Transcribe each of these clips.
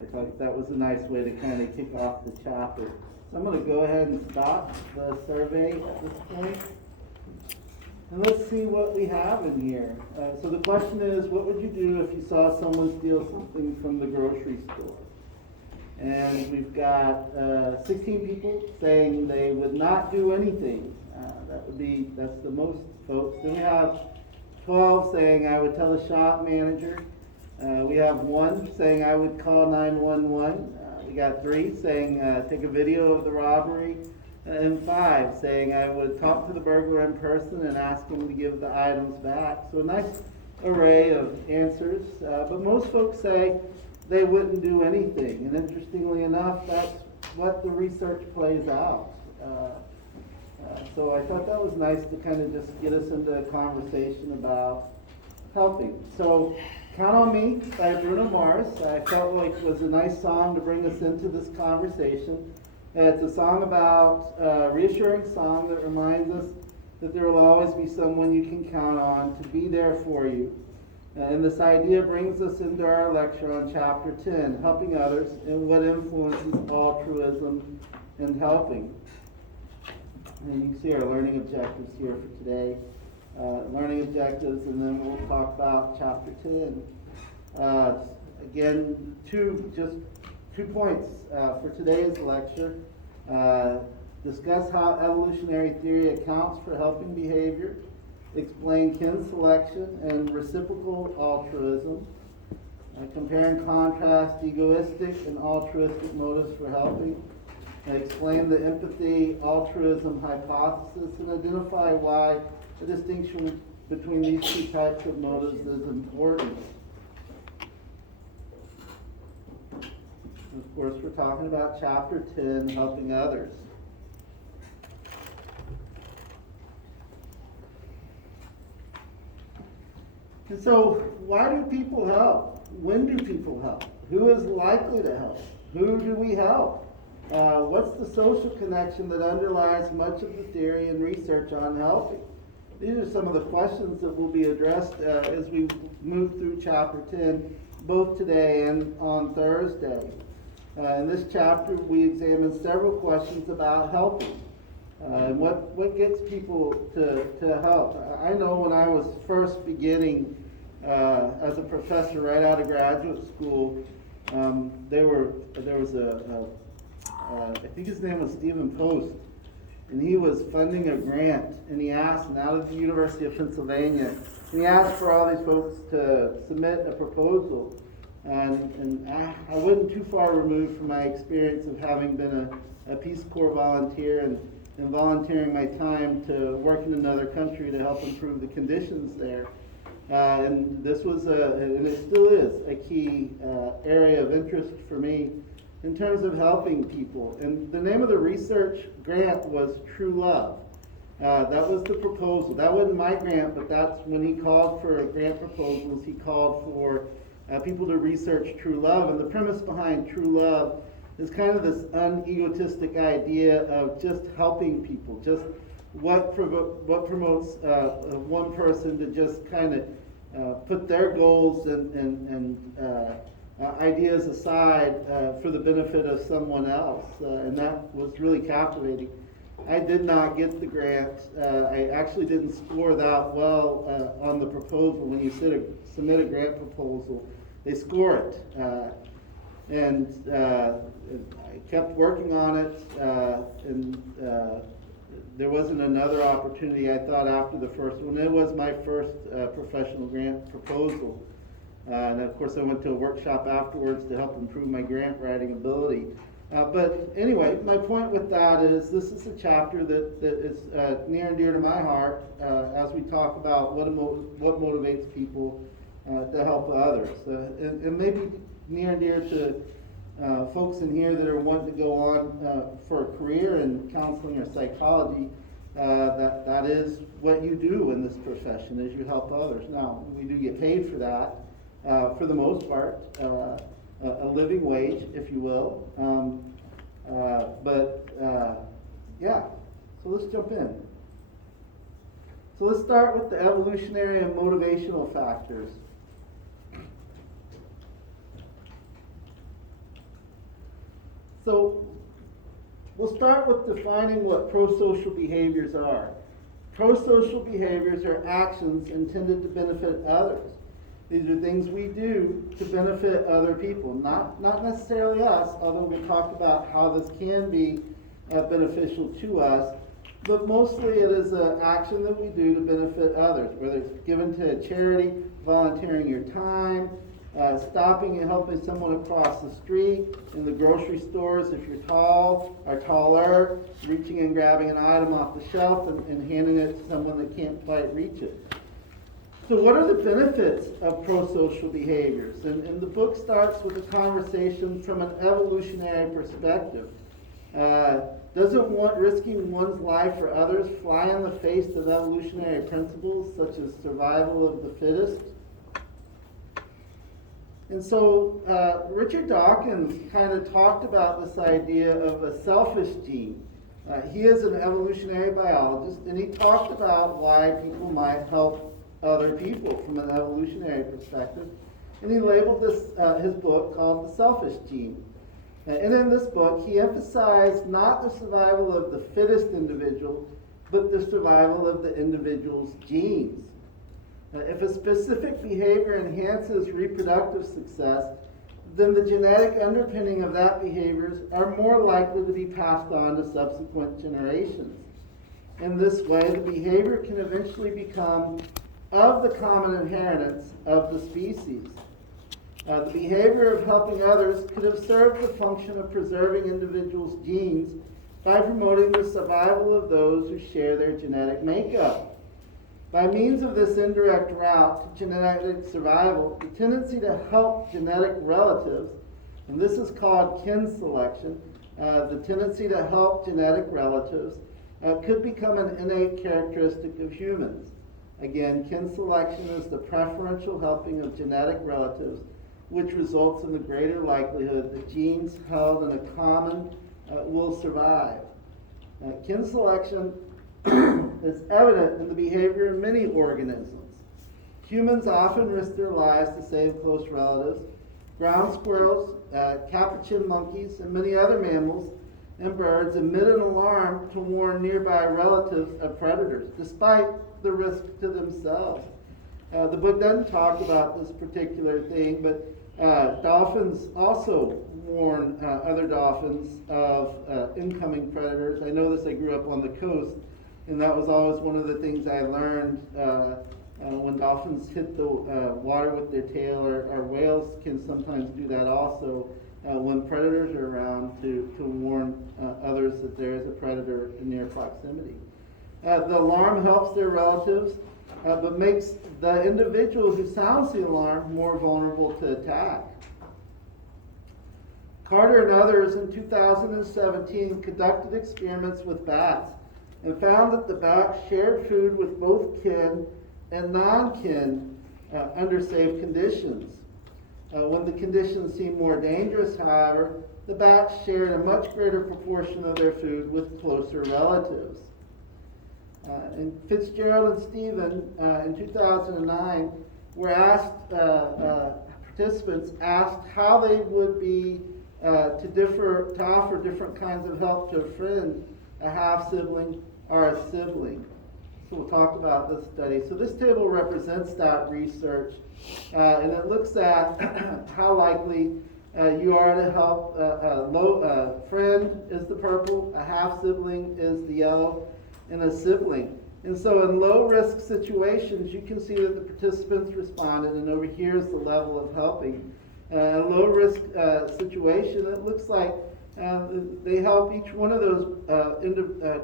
I thought that was a nice way to kind of kick off the chapter. So I'm going to go ahead and stop the survey at this point. And let's see what we have in here. So the question is, what would you do if you saw someone steal something from the grocery store? And we've got 16 people saying they would not do anything. That's the most folks. Then we have 12 saying I would tell the shop manager. We have 1 saying I would call 911. We got 3 saying take a video of the robbery. And 5 saying I would talk to the burglar in person and ask him to give the items back. So a nice array of answers. But most folks say they wouldn't do anything. And interestingly enough, that's what the research plays out. So I thought that was nice to kind of just get us into a conversation about helping. So Count on Me by Bruno Mars, I felt like it was a nice song to bring us into this conversation. It's a song about a reassuring song that reminds us that there will always be someone you can count on to be there for you. And this idea brings us into our lecture on chapter 10, helping others and what influences altruism and helping. And you can see our learning objectives here for today. Learning objectives, and then we'll talk about chapter 10. Again, two points for today's lecture. Discuss how evolutionary theory accounts for helping behavior. Explain kin selection and reciprocal altruism. Compare and contrast egoistic and altruistic motives for helping. Explain the empathy altruism hypothesis and identify why the distinction between these 2 types of motives is important. Of course, we're talking about chapter 10, helping others. And so, why do people help? When do people help? Who is likely to help? Who do we help? What's the social connection that underlies much of the theory and research on helping? These are some of the questions that will be addressed as we move through chapter 10, both today and on Thursday. In this chapter, we examine several questions about helping and what gets people to help. I know when I was first beginning as a professor right out of graduate school, there was I think his name was Stephen Post, and he was funding a grant, and he asked, and out of the University of Pennsylvania, and he asked for all these folks to submit a proposal. And I wasn't too far removed from my experience of having been a Peace Corps volunteer and volunteering my time to work in another country to help improve the conditions there. And this was, and it still is, a key area of interest for me in terms of helping people. And the name of the research grant was True Love. That was the proposal. That wasn't my grant, but that's when he called for grant proposals, he called for people to research true love. And the premise behind True Love is kind of this unegotistic idea of just helping people, just what promotes one person to just kind of put their goals and ideas aside for the benefit of someone else, and that was really captivating. I did not get the grant. I actually didn't score that well on the proposal. When you submit a grant proposal, they score it. And I kept working on it, and there wasn't another opportunity, I thought, after the first one. It was my first professional grant proposal. And of course I went to a workshop afterwards to help improve my grant writing ability. But anyway, my point with that is this is a chapter that is near and dear to my heart as we talk about what motivates people to help others. And maybe near and dear to folks in here that are wanting to go on for a career in counseling or psychology. That is what you do in this profession, is you help others. Now, we do get paid for that. For the most part, a living wage, if you will. Yeah, so let's jump in. So let's start with the evolutionary and motivational factors. So we'll start with defining what prosocial behaviors are. Prosocial behaviors are actions intended to benefit others. These are things we do to benefit other people, not necessarily us, although we talked about how this can be beneficial to us, but mostly it is an action that we do to benefit others, whether it's given to a charity, volunteering your time, stopping and helping someone across the street, in the grocery stores if you're tall or taller, reaching and grabbing an item off the shelf and handing it to someone that can't quite reach it. So what are the benefits of prosocial behaviors? And the book starts with a conversation from an evolutionary perspective. Doesn't risking one's life for others fly in the face of evolutionary principles such as survival of the fittest? And so Richard Dawkins kind of talked about this idea of a selfish gene. He is an evolutionary biologist, and he talked about why people might help other people from an evolutionary perspective. And he labeled this his book called The Selfish Gene. And in this book, he emphasized not the survival of the fittest individual, but the survival of the individual's genes. If a specific behavior enhances reproductive success, then the genetic underpinning of that behaviors are more likely to be passed on to subsequent generations. In this way, the behavior can eventually become of the common inheritance of the species. The behavior of helping others could have served the function of preserving individuals' genes by promoting the survival of those who share their genetic makeup. By means of this indirect route to genetic survival, the tendency to help genetic relatives, and this is called kin selection, the tendency to help genetic relatives could become an innate characteristic of humans. Again, kin selection is the preferential helping of genetic relatives, which results in the greater likelihood that genes held in a common will survive. Kin selection is evident in the behavior of many organisms. Humans often risk their lives to save close relatives. Ground squirrels, capuchin monkeys, and many other mammals and birds emit an alarm to warn nearby relatives of predators, despite the risk to themselves. The book doesn't talk about this particular thing, but dolphins also warn other dolphins of incoming predators. I know this, I grew up on the coast, and that was always one of the things I learned when dolphins hit the water with their tail, or whales can sometimes do that also when predators are around to warn others that there is a predator in near proximity. The alarm helps their relatives, but makes the individual who sounds the alarm more vulnerable to attack. Carter and others in 2017 conducted experiments with bats and found that the bats shared food with both kin and non-kin under safe conditions. When the conditions seemed more dangerous, however, the bats shared a much greater proportion of their food with closer relatives. And Fitzgerald and Stephen in 2009 were asked, participants asked how they would be to offer different kinds of help to a friend, a half-sibling, or a sibling. So we'll talk about this study. So this table represents that research, and it looks at how likely you are to help. A friend is the purple, a half-sibling is the yellow, and a sibling. And so in low-risk situations, you can see that the participants responded, and over here is the level of helping. In a low-risk situation, it looks like they help each one of those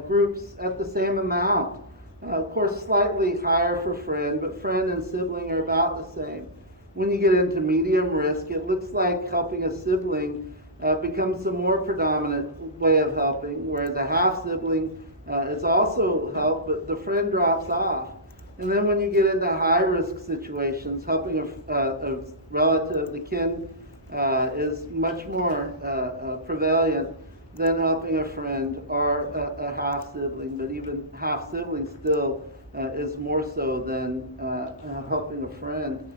groups at the same amount. Of course, slightly higher for friend, but friend and sibling are about the same. When you get into medium risk, it looks like helping a sibling becomes the more predominant way of helping, whereas a half-sibling is also helped, but the friend drops off. And then when you get into high-risk situations, helping a relative, the kin, is much more prevalent than helping a friend or a half-sibling, but even half-sibling still is more so than helping a friend.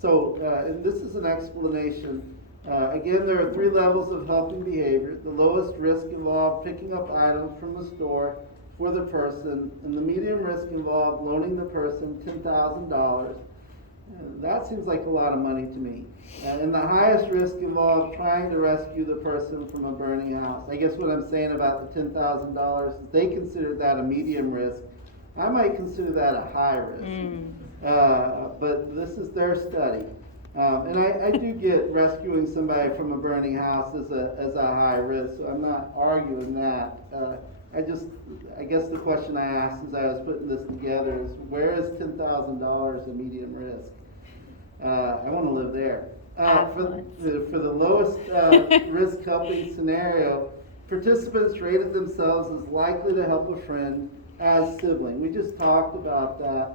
So, and this is an explanation Again, there are 3 levels of helping behavior. The lowest risk involved picking up items from the store for the person, and the medium risk involved loaning the person $10,000. That seems like a lot of money to me. And the highest risk involved trying to rescue the person from a burning house. I guess what I'm saying about the $10,000 is they consider that a medium risk. I might consider that a high risk. But this is their study. And I do get rescuing somebody from a burning house as a high risk, so I'm not arguing that. I guess the question I asked as I was putting this together is, where is $10,000 a medium risk? I want to live there. For the lowest risk helping scenario, participants rated themselves as likely to help a friend as sibling. We just talked about that.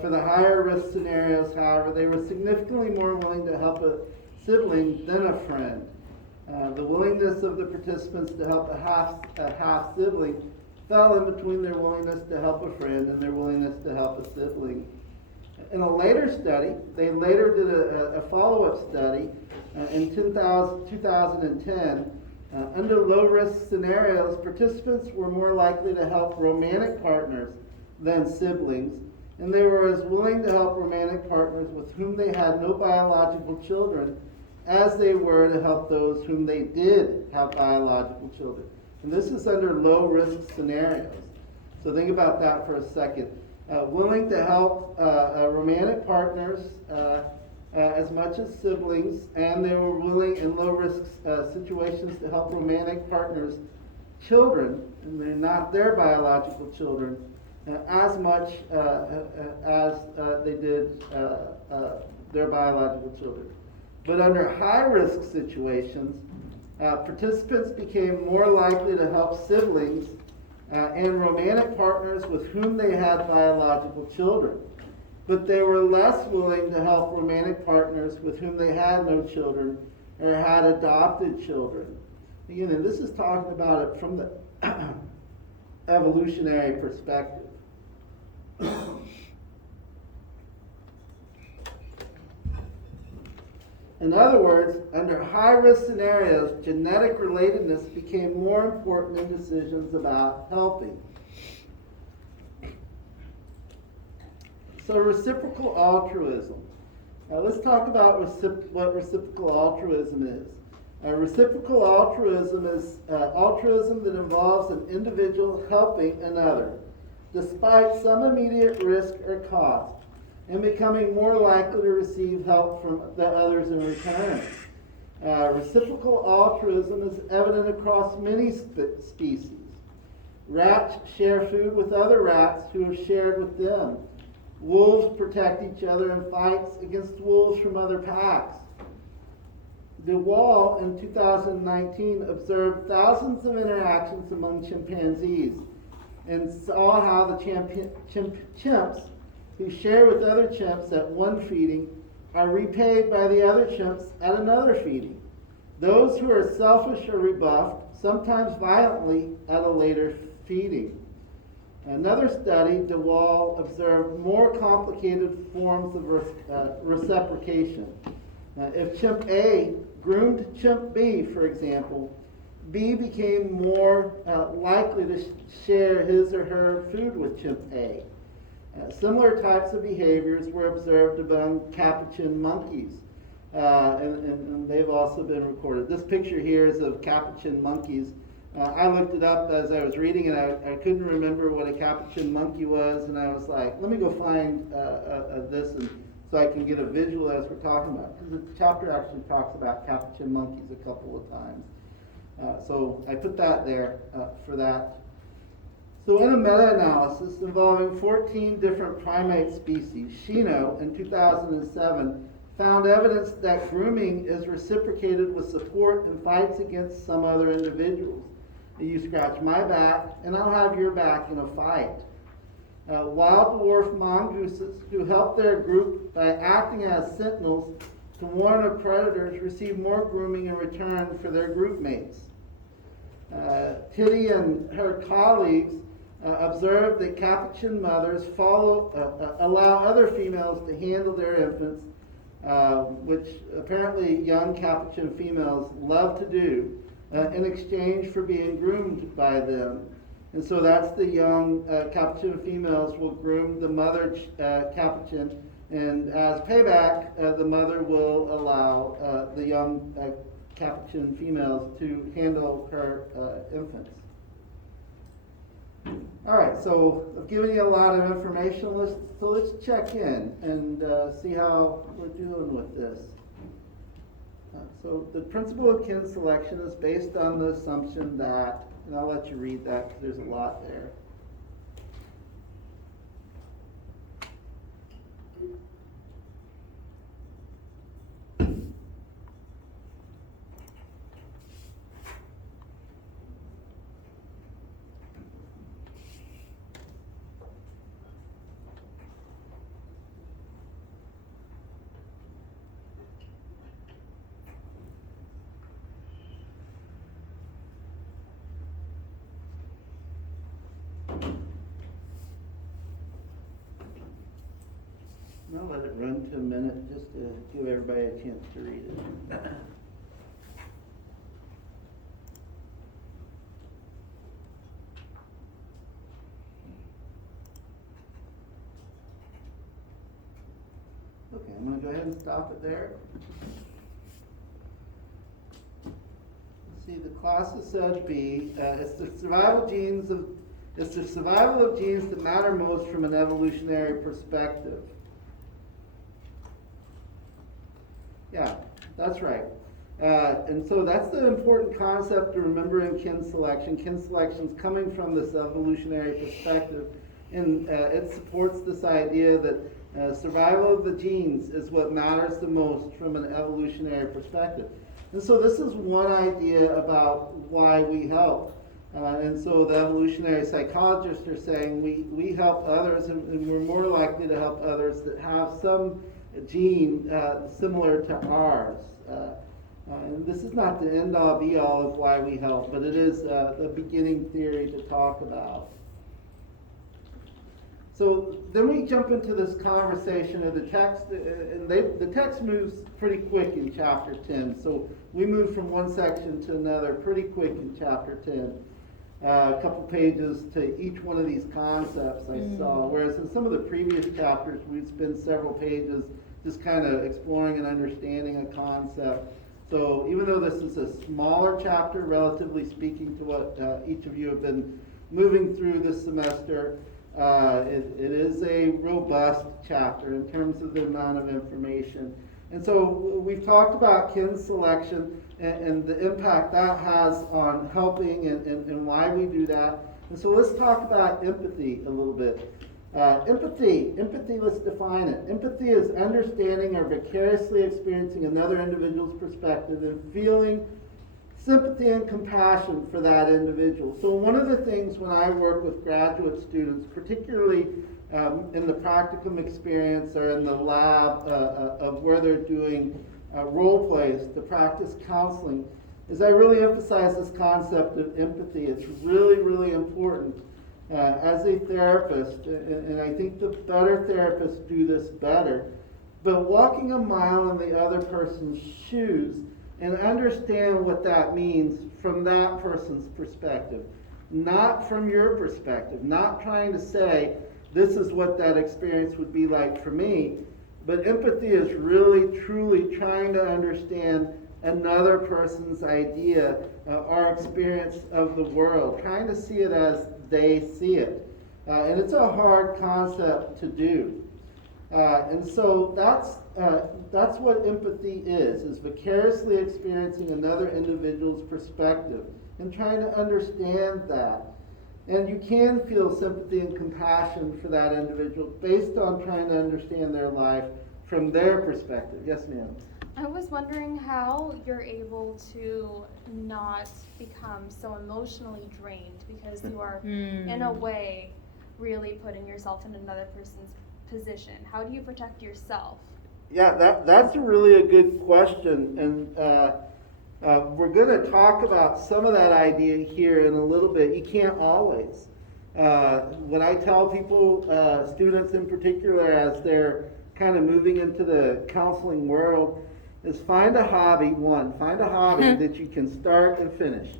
For the higher risk scenarios, however, they were significantly more willing to help a sibling than a friend. The willingness of the participants to help a half sibling fell in between their willingness to help a friend and their willingness to help a sibling. In a later study, they later did a follow-up study in 2010. Under low-risk scenarios, participants were more likely to help romantic partners than siblings, and they were as willing to help romantic partners with whom they had no biological children as they were to help those whom they did have biological children. And this is under low-risk scenarios. So think about that for a second. Willing to help romantic partners as much as siblings, and they were willing in low-risk situations to help romantic partners' children, and they're not their biological children, as much as they did their biological children. But under high-risk situations, participants became more likely to help siblings and romantic partners with whom they had biological children. But they were less willing to help romantic partners with whom they had no children or had adopted children. Again, and this is talking about it from the evolutionary perspective. In other words, under high-risk scenarios, genetic relatedness became more important in decisions about helping. So reciprocal altruism. Let's talk about what reciprocal altruism is. Reciprocal altruism is altruism that involves an individual helping another, despite some immediate risk or cost, and becoming more likely to receive help from the others in return. Reciprocal altruism is evident across many species. Rats share food with other rats who have shared with them. Wolves protect each other in fights against wolves from other packs. DeWall in 2019 observed thousands of interactions among chimpanzees and saw how the chimps who share with other chimps at one feeding are repaid by the other chimps at another feeding. Those who are selfish are rebuffed, sometimes violently, at a later feeding. Another study, DeWall observed more complicated forms of reciprocation. If chimp A groomed chimp B, for example, B became more likely to share his or her food with chimp A. Similar types of behaviors were observed among capuchin monkeys, and they've also been recorded. This picture here is of capuchin monkeys. I looked it up as I was reading it. I couldn't remember what a capuchin monkey was, and I was like, let me go find this and so I can get a visual as we're talking about, because the chapter actually talks about capuchin monkeys a couple of times. So I put that there for that. So in a meta-analysis involving 14 different primate species, Shino in 2007 found evidence that grooming is reciprocated with support in fights against some other individuals. You scratch my back, and I'll have your back in a fight. Wild dwarf mongooses who help their group by acting as sentinels to warn of predators receive more grooming in return for their group mates. Tiddy and her colleagues observed that capuchin mothers allow other females to handle their infants which apparently young Capuchin females love to do in exchange for being groomed by them. And so that's the young Capuchin females will groom the mother Capuchin, and as payback, the mother will allow the young Capuchin females to handle her infants. All right, so I've given you a lot of information. Let's check in and see how we're doing with this. So the principle of kin selection is based on the assumption that, and I'll let you read that because there's a lot there. I'll let it run to a minute just to give everybody a chance to read it. Okay, I'm going to go ahead and stop it there. Let's see, the class is said to be, it's the survival of genes that matter most from an evolutionary perspective. Yeah, that's right. And so that's the important concept to remember in kin selection. Kin selection is coming from this evolutionary perspective, and it supports this idea that survival of the genes is what matters the most from an evolutionary perspective. And so this is one idea about why we help. And so the evolutionary psychologists are saying we help others, and we're more likely to help others that have some gene similar to ours. And this is not the end-all be-all of why we help, but it is the beginning theory to talk about. So then we jump into this conversation of the text, and the text moves pretty quick in chapter 10. So we move from one section to another pretty quick in chapter 10. A couple pages to each one of these concepts I saw, whereas in some of the previous chapters we'd spend several pages just kind of exploring and understanding a concept. So even though this is a smaller chapter, relatively speaking to what each of you have been moving through this semester, it is a robust chapter in terms of the amount of information. And so we've talked about kin selection and the impact that has on helping and why we do that. And so let's talk about empathy a little bit. Empathy, let's define it. Empathy is understanding or vicariously experiencing another individual's perspective and feeling sympathy and compassion for that individual. So one of the things when I work with graduate students, particularly in the practicum experience or in the lab of where they're doing role plays to practice counseling, is I really emphasize this concept of empathy. It's really, really important. As a therapist, and I think the better therapists do this better, but walking a mile in the other person's shoes and understand what that means from that person's perspective, not from your perspective, not trying to say, this is what that experience would be like for me, but empathy is really, truly trying to understand another person's idea or experience of the world, trying to see it as they see it. And it's a hard concept to do. And so that's what empathy is vicariously experiencing another individual's perspective and trying to understand that. And you can feel sympathy and compassion for that individual based on trying to understand their life from their perspective. Yes, ma'am? I was wondering how you're able to not become so emotionally drained because you are, in a way, really putting yourself in another person's position. How do you protect yourself? Yeah, that's a really a good question, and we're going to talk about some of that idea here in a little bit. You can't always. When I tell people, students in particular, as they're kind of moving into the counseling world is find a hobby that you can start and finish.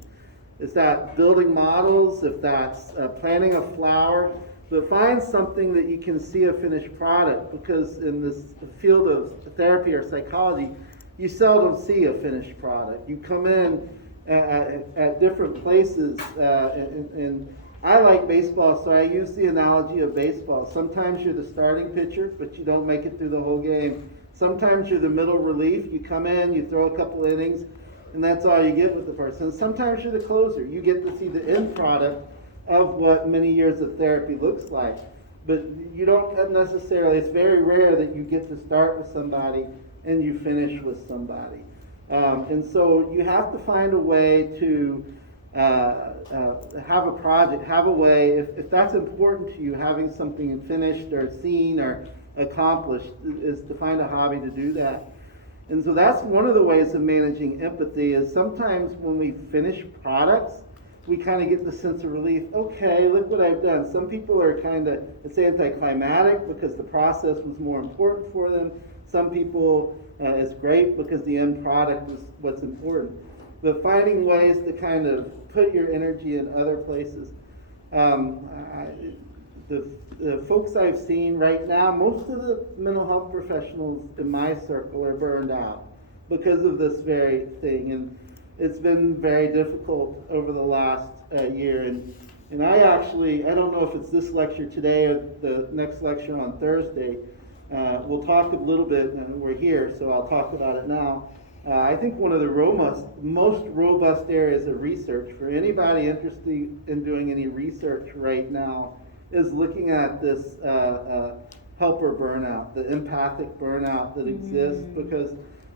Is that building models, if that's planting a flower, but find something that you can see a finished product, because in this field of therapy or psychology, you seldom see a finished product. You come in at different places, and I like baseball, so I use the analogy of baseball. Sometimes you're the starting pitcher, but you don't make it through the whole game. Sometimes you're the middle relief. You come in, you throw a couple innings, and that's all you get with the person. Sometimes you're the closer. You get to see the end product of what many years of therapy looks like. But you don't necessarily, it's very rare that you get to start with somebody and you finish with somebody. And so you have to find a way to have a project, have a way, if that's important to you, having something finished or seen or accomplished, is to find a hobby to do that. And so that's one of the ways of managing empathy, is sometimes when we finish products, we kind of get the sense of relief. Okay, look what I've done. Some people are kind of, it's anticlimactic because the process was more important for them. Some people, it's great because the end product is what's important. But finding ways to kind of put your energy in other places. The folks I've seen right now, most of the mental health professionals in my circle are burned out because of this very thing. And it's been very difficult over the last year. And I don't know if it's this lecture today or the next lecture on Thursday. We'll talk a little bit, and we're here, so I'll talk about it now. I think one of the most robust areas of research for anybody interested in doing any research right now is looking at this helper burnout, the empathic burnout that exists, because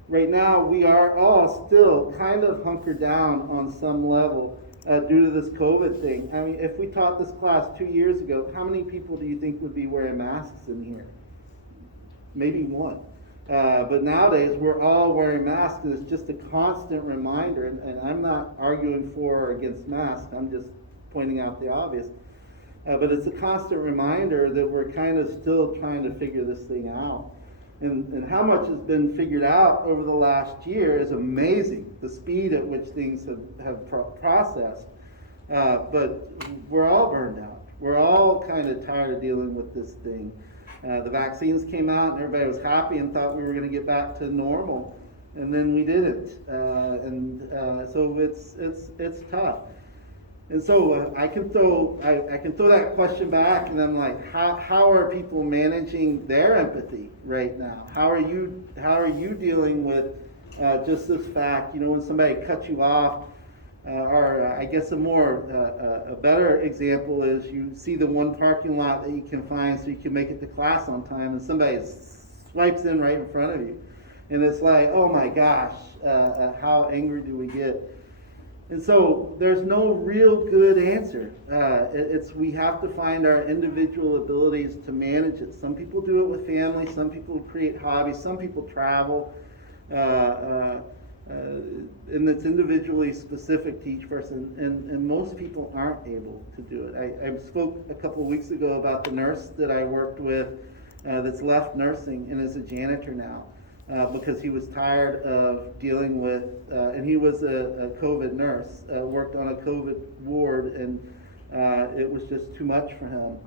right now we are all still kind of hunkered down on some level due to this COVID thing. I mean, if we taught this class 2 years ago, how many people do you think would be wearing masks in here? Maybe one. But nowadays we're all wearing masks, and it's just a constant reminder, and I'm not arguing for or against masks, I'm just pointing out the obvious. But it's a constant reminder that we're kind of still trying to figure this thing out. And how much has been figured out over the last year is amazing, the speed at which things have processed. But we're all burned out. We're all kind of tired of dealing with this thing. The vaccines came out and everybody was happy and thought we were going to get back to normal. And then we didn't. So it's tough. And so I can throw that question back, and I'm like, how are people managing their empathy right now? How are you dealing with just this fact? You know, when somebody cuts you off, or I guess a better example is you see the one parking lot that you can find so you can make it to class on time, and somebody swipes in right in front of you, and it's like, oh my gosh, how angry do we get? And so there's no real good answer. We have to find our individual abilities to manage it. Some people do it with family, some people create hobbies, some people travel, and it's individually specific to each person, and most people aren't able to do it. I spoke a couple of weeks ago about the nurse that I worked with that's left nursing and is a janitor now. Because he was tired of dealing with, and he was a COVID nurse, worked on a COVID ward, and it was just too much for him,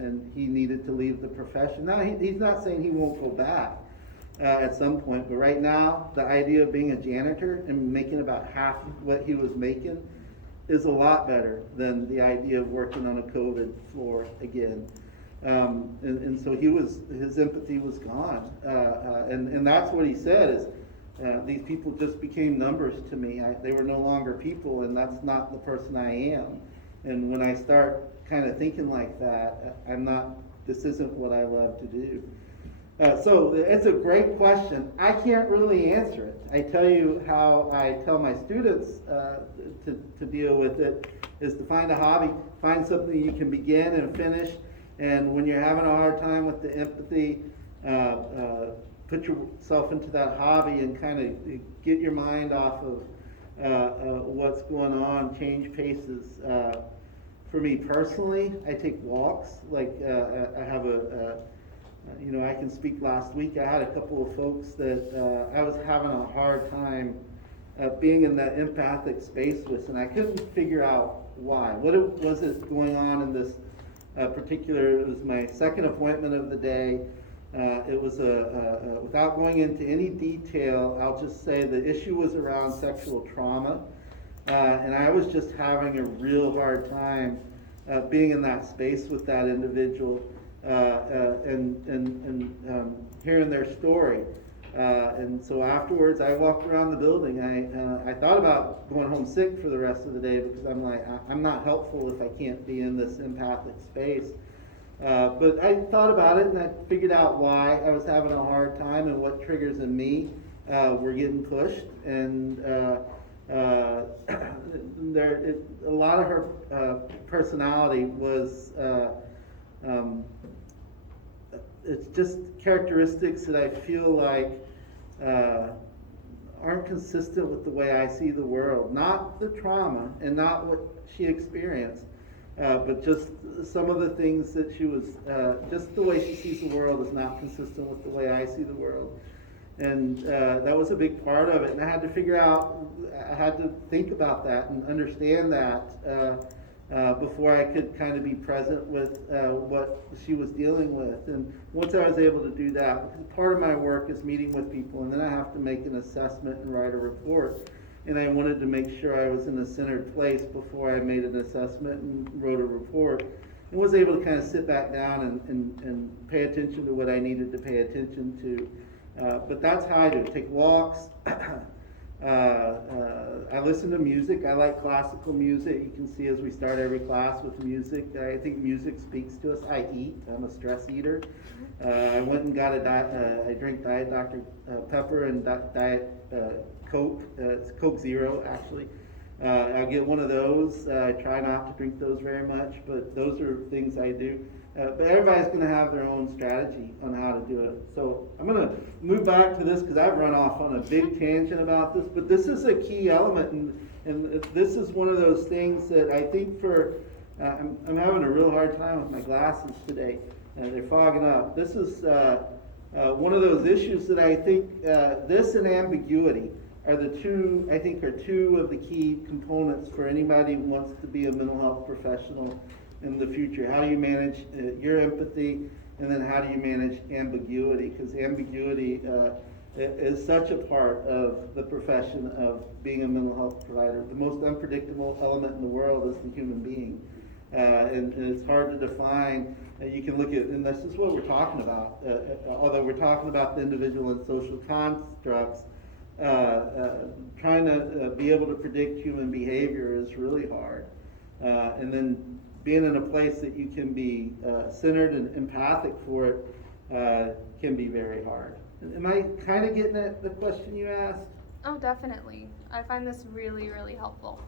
and he needed to leave the profession. Now, he's not saying he won't go back at some point, but right now, the idea of being a janitor and making about half what he was making is a lot better than the idea of working on a COVID floor again. And so his empathy was gone. And that's what he said is, these people just became numbers to me. They were no longer people, and that's not the person I am. And when I start kind of thinking like that, this isn't what I love to do. So it's a great question. I can't really answer it. I tell you how I tell my students to deal with it is to find a hobby, find something you can begin and finish. And when you're having a hard time with the empathy, put yourself into that hobby and kind of get your mind off of what's going on, change paces. For me personally, I take walks. Like I have I can speak last week. I had a couple of folks that I was having a hard time being in that empathic space with, and I couldn't figure out why. Was it going on in this particular? It was my second appointment of the day. It was without going into any detail, I'll just say the issue was around sexual trauma, and I was just having a real hard time being in that space with that individual and hearing their story. And so afterwards, I walked around the building. I thought about going home sick for the rest of the day because I'm like, I'm not helpful if I can't be in this empathic space. But I thought about it and I figured out why I was having a hard time and what triggers in me were getting pushed. And a lot of her personality was, it's just characteristics that I feel like aren't consistent with the way I see the world. Not the trauma and not what she experienced, but just some of the things that she was, just the way she sees the world is not consistent with the way I see the world. And that was a big part of it. And I had to figure out, I had to think about that and understand that before I could kind of be present with what she was dealing with. And once I was able to do that, because part of my work is meeting with people, and then I have to make an assessment and write a report. And I wanted to make sure I was in a centered place before I made an assessment and wrote a report. And was able to kind of sit back down and pay attention to what I needed to pay attention to. But that's how I do it. Take walks. I listen to music. I like classical music. You can see as we start every class with music. I think music speaks to us. I eat. I'm a stress eater. I went and got I drink Diet Dr. Pepper and Diet Coke. It's Coke Zero, actually. I'll get one of those. I try not to drink those very much, but those are things I do. But everybody's going to have their own strategy on how to do it. So I'm going to move back to this because I've run off on a big tangent about this. But this is a key element, and this is one of those things that I think I'm having a real hard time with my glasses today. They're fogging up. This is one of those issues that I think this and ambiguity are two of the key components for anybody who wants to be a mental health professional in the future. How do you manage your empathy, and then how do you manage ambiguity? Because ambiguity is such a part of the profession of being a mental health provider. The most unpredictable element in the world is the human being, and it's hard to define. You can look at, and this is what we're talking about, although we're talking about the individual and social constructs, trying to be able to predict human behavior is really hard. And then being in a place that you can be centered and empathic for it can be very hard. Am I kind of getting at the question you asked? Oh, definitely. I find this really, really helpful.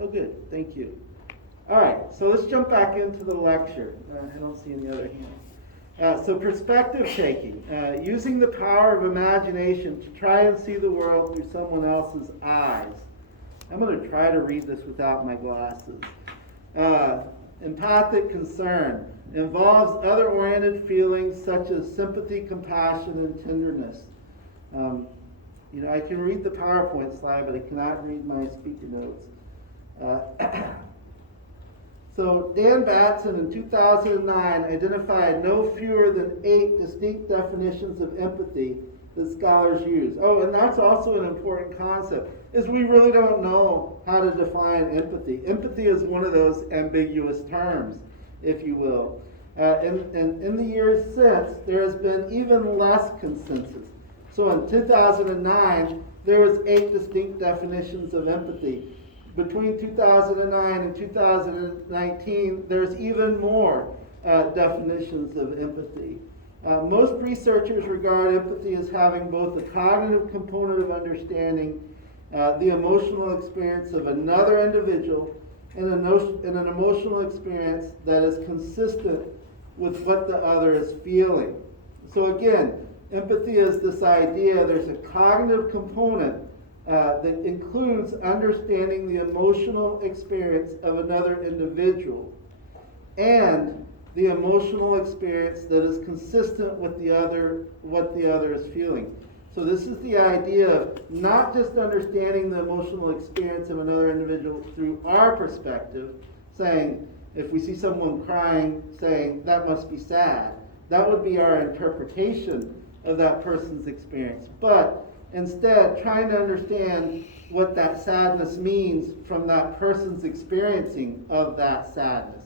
Oh, good. Thank you. All right, so let's jump back into the lecture. I don't see any other hands. So perspective taking, using the power of imagination to try and see the world through someone else's eyes. I'm going to try to read this without my glasses. Empathic concern involves other-oriented feelings such as sympathy, compassion, and tenderness. I can read the PowerPoint slide, but I cannot read my speaker notes. So Dan Batson in 2009 identified no fewer than 8 distinct definitions of empathy that scholars use. Oh, and that's also an important concept, is we really don't know how to define empathy. Empathy is one of those ambiguous terms, if you will. And in the years since, there has been even less consensus. So in 2009, there was 8 distinct definitions of empathy. Between 2009 and 2019, there's even more definitions of empathy. Most researchers regard empathy as having both the cognitive component of understanding the emotional experience of another individual and an emotional experience that is consistent with what the other is feeling. So again, empathy is this idea, there's a cognitive component that includes understanding the emotional experience of another individual. And the emotional experience that is consistent with what the other is feeling. So this is the idea of not just understanding the emotional experience of another individual through our perspective, saying, if we see someone crying, saying, that must be sad. That would be our interpretation of that person's experience. But instead, trying to understand what that sadness means from that person's experiencing of that sadness.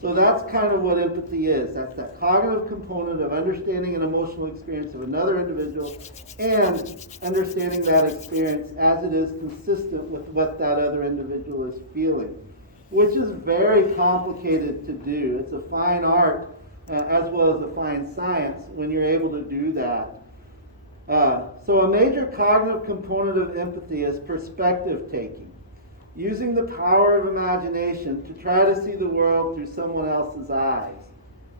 So that's kind of what empathy is. That's that cognitive component of understanding an emotional experience of another individual and understanding that experience as it is consistent with what that other individual is feeling, which is very complicated to do. It's a fine art as well as a fine science when you're able to do that. So a major cognitive component of empathy is perspective taking. Using the power of imagination to try to see the world through someone else's eyes.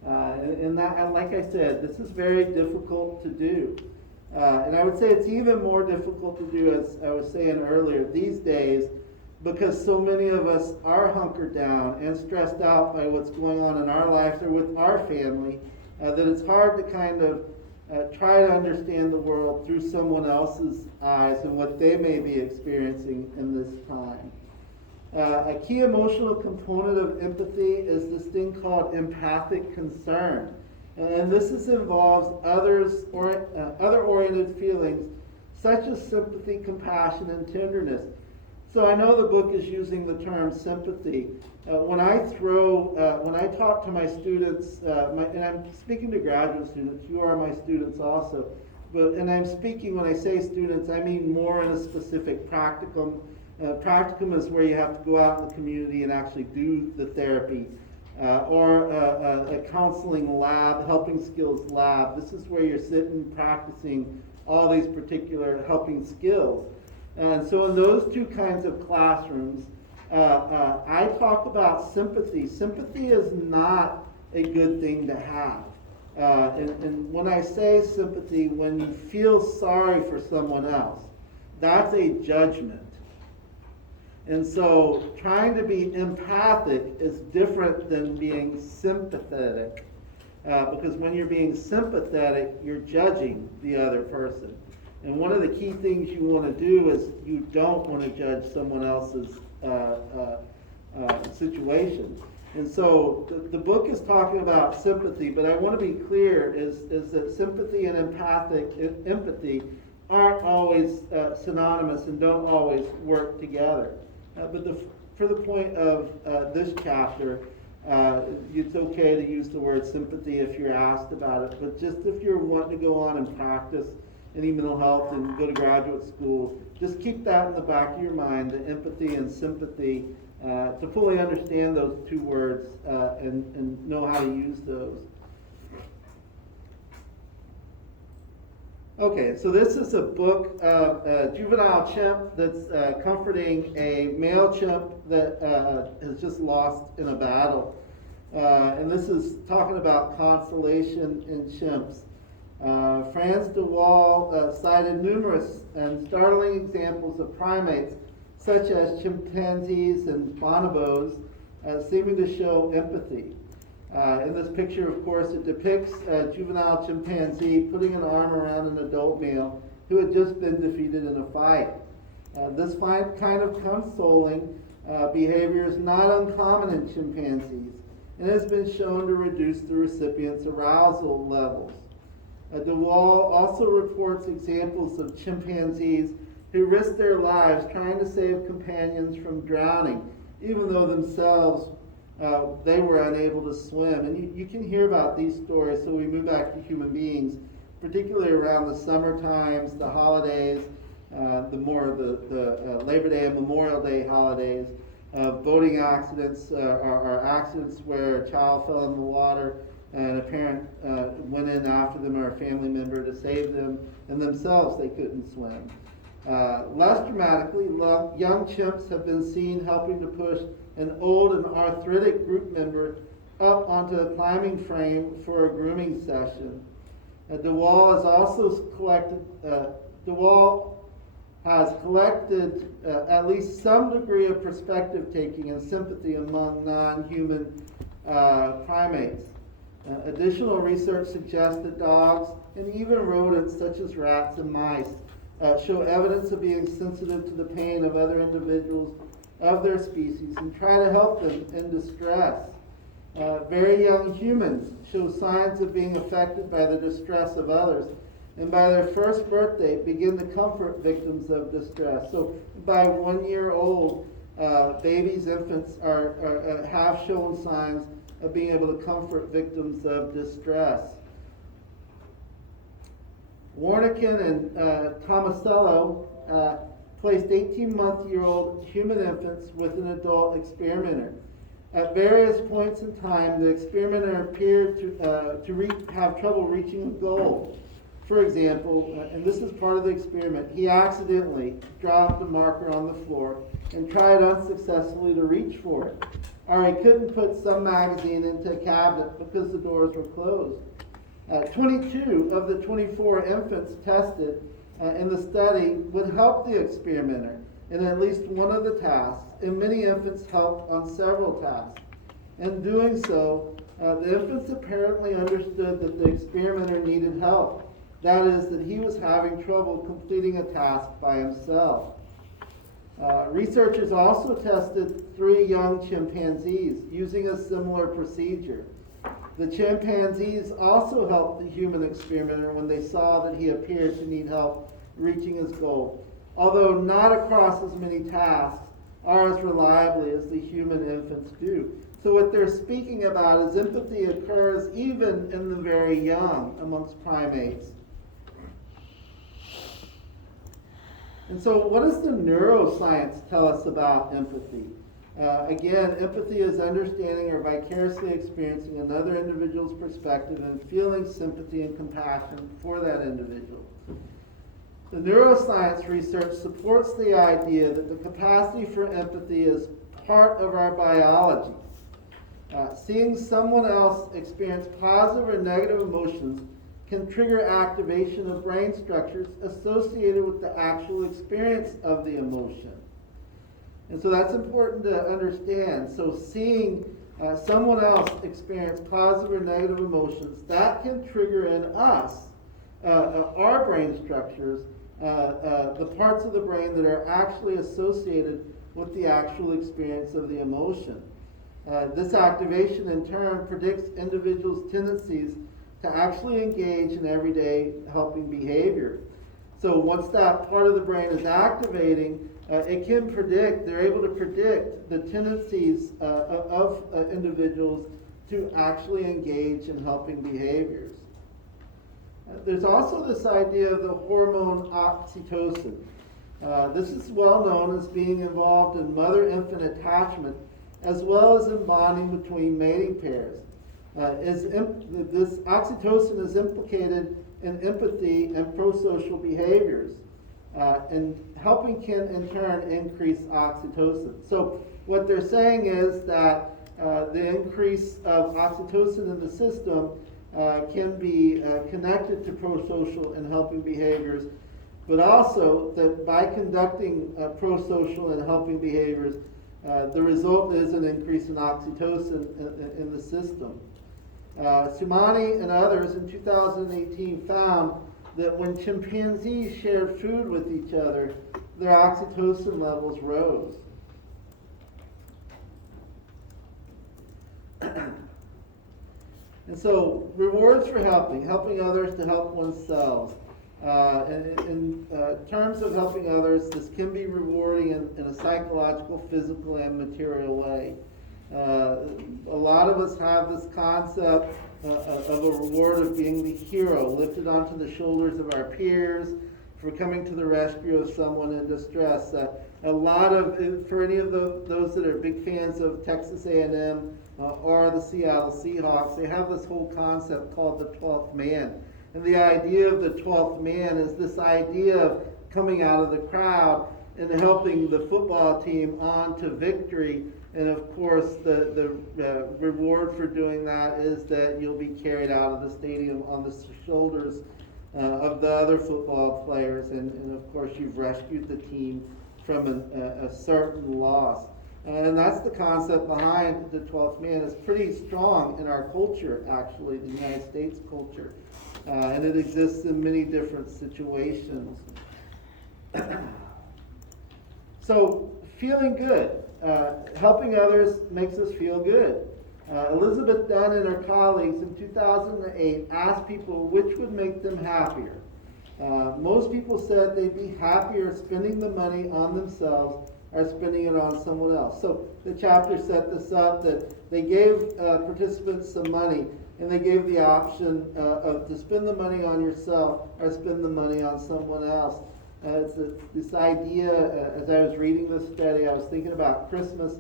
And like I said, this is very difficult to do. And I would say it's even more difficult to do, as I was saying earlier, these days, because so many of us are hunkered down and stressed out by what's going on in our lives or with our family, that it's hard to kind of try to understand the world through someone else's eyes and what they may be experiencing in this time. A key emotional component of empathy is this thing called empathic concern. And involves other-oriented feelings such as sympathy, compassion, and tenderness. So I know the book is using the term sympathy. When I talk to my students, and I'm speaking to graduate students, you are my students also, and I'm speaking, when I say students, I mean more in a specific practicum. Practicum is where you have to go out in the community and actually do the therapy, or a counseling lab, helping skills lab. This is where you're sitting practicing all these particular helping skills. And so in those two kinds of classrooms, I talk about sympathy. Sympathy is not a good thing to have. And when I say sympathy, when you feel sorry for someone else, that's a judgment. And so trying to be empathic is different than being sympathetic. Because when you're being sympathetic, you're judging the other person. And one of the key things you want to do is you don't want to judge someone else's situation. And so the book is talking about sympathy, but I want to be clear is that sympathy and empathy aren't always synonymous and don't always work together. But for the point of this chapter, it's okay to use the word sympathy if you're asked about it, but just if you're wanting to go on and practice any mental health and go to graduate school, just keep that in the back of your mind, the empathy and sympathy, to fully understand those two words and know how to use those. Okay, so this is a book of a juvenile chimp that's comforting a male chimp that has just lost in a battle. And this is talking about consolation in chimps. Frans de Waal cited numerous and startling examples of primates, such as chimpanzees and bonobos, seeming to show empathy. In this picture, of course, it depicts a juvenile chimpanzee putting an arm around an adult male who had just been defeated in a fight. This kind of consoling behavior is not uncommon in chimpanzees and has been shown to reduce the recipient's arousal levels. De Waal also reports examples of chimpanzees who risked their lives trying to save companions from drowning, even though themselves they were unable to swim. And you can hear about these stories, so we move back to human beings, particularly around the summer times, the holidays, the Labor Day and Memorial Day holidays. Boating accidents are accidents where a child fell in the water and a parent went in after them or a family member to save them, and themselves they couldn't swim. Less dramatically, young chimps have been seen helping to push an old and arthritic group member up onto a climbing frame for a grooming session. De Waal has collected at least some degree of perspective taking and sympathy among non-human primates. Additional research suggests that dogs and even rodents such as rats and mice show evidence of being sensitive to the pain of other individuals of their species and try to help them in distress. Very young humans show signs of being affected by the distress of others, and by their first birthday begin to comfort victims of distress. So by 1 year old, babies, infants have shown signs of being able to comfort victims of distress. Warneken and Tomasello placed 18-month-old human infants with an adult experimenter. At various points in time, the experimenter appeared to have trouble reaching a goal. For example, and this is part of the experiment, he accidentally dropped a marker on the floor and tried unsuccessfully to reach for it. Or he couldn't put some magazine into a cabinet because the doors were closed. 22 of the 24 infants tested in the study would help the experimenter in at least one of the tasks, and many infants helped on several tasks. In doing so, the infants apparently understood that the experimenter needed help. That is, that he was having trouble completing a task by himself. Researchers also tested 3 young chimpanzees using a similar procedure. The chimpanzees also helped the human experimenter when they saw that he appeared to need help reaching his goal, although not across as many tasks or as reliably as the human infants do. So what they're speaking about is empathy occurs even in the very young amongst primates. And so what does the neuroscience tell us about empathy? Again, empathy is understanding or vicariously experiencing another individual's perspective and feeling sympathy and compassion for that individual. The neuroscience research supports the idea that the capacity for empathy is part of our biology. Seeing someone else experience positive or negative emotions can trigger activation of brain structures associated with the actual experience of the emotion. And so that's important to understand. So seeing someone else experience positive or negative emotions, that can trigger in us, our brain structures, the parts of the brain that are actually associated with the actual experience of the emotion. This activation in turn predicts individuals' tendencies to actually engage in everyday helping behavior. So once that part of the brain is activating, they're able to predict the tendencies of individuals to actually engage in helping behaviors. There's also this idea of the hormone oxytocin. This is well known as being involved in mother-infant attachment as well as in bonding between mating pairs. This oxytocin is implicated in empathy and prosocial behaviors, and helping can in turn increase oxytocin. So what they're saying is that the increase of oxytocin in the system can be connected to prosocial and helping behaviors, but also that by conducting prosocial and helping behaviors, the result is an increase in oxytocin in the system. Sumani and others in 2018 found that when chimpanzees shared food with each other, their oxytocin levels rose. And so, rewards for helping others to help oneself. In terms of helping others, this can be rewarding in a psychological, physical, and material way. A lot of us have this concept of a reward of being the hero, lifted onto the shoulders of our peers for coming to the rescue of someone in distress. For any of those that are big fans of Texas A&M or the Seattle Seahawks, they have this whole concept called the 12th man. And the idea of the 12th man is this idea of coming out of the crowd and helping the football team on to victory. And of course, the reward for doing that is that you'll be carried out of the stadium on the shoulders of the other football players. And of course, you've rescued the team from a certain loss. And that's the concept behind the 12th man. It's pretty strong in our culture, actually, the United States culture. And it exists in many different situations. So, feeling good. Helping others makes us feel good. Elizabeth Dunn and her colleagues in 2008 asked people which would make them happier. Most people said they'd be happier spending the money on themselves or spending it on someone else. So the chapter set this up that they gave participants some money, and they gave the option of to spend the money on yourself or spend the money on someone else. This idea, as I was reading this study, I was thinking about Christmas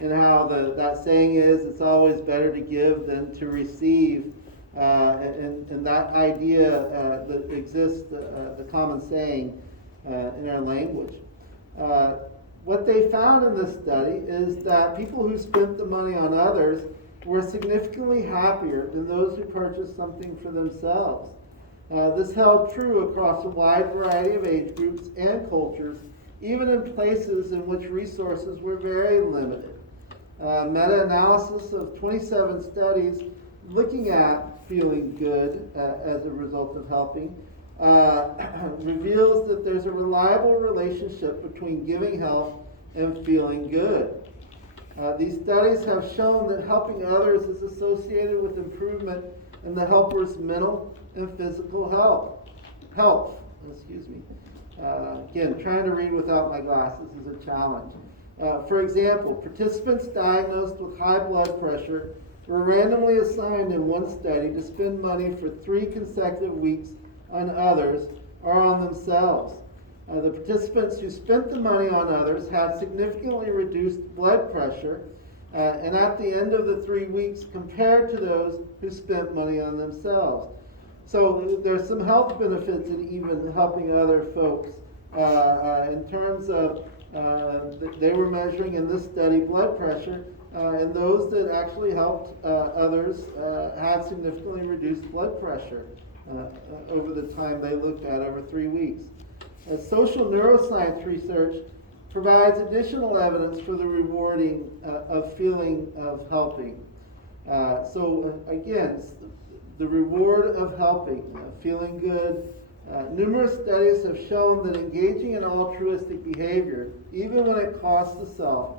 and how that saying is, it's always better to give than to receive. And that idea that exists, the common saying in our language. What they found in this study is that people who spent the money on others were significantly happier than those who purchased something for themselves. This held true across a wide variety of age groups and cultures, even in places in which resources were very limited. Meta-analysis of 27 studies looking at feeling good as a result of helping reveals that there's a reliable relationship between giving help and feeling good. These studies have shown that helping others is associated with improvement in the helper's mental and physical health. Again, trying to read without my glasses is a challenge. For example, participants diagnosed with high blood pressure were randomly assigned in one study to spend money for 3 consecutive weeks on others or on themselves. The participants who spent the money on others had significantly reduced blood pressure and at the end of the 3 weeks compared to those who spent money on themselves. So there's some health benefits in even helping other folks in terms of they were measuring in this study blood pressure, and those that actually helped others had significantly reduced blood pressure over the time they looked at over 3 weeks. Social neuroscience research provides additional evidence for the rewarding of feeling of helping. So again, the reward of helping, feeling good. Numerous studies have shown that engaging in altruistic behavior, even when it costs the self,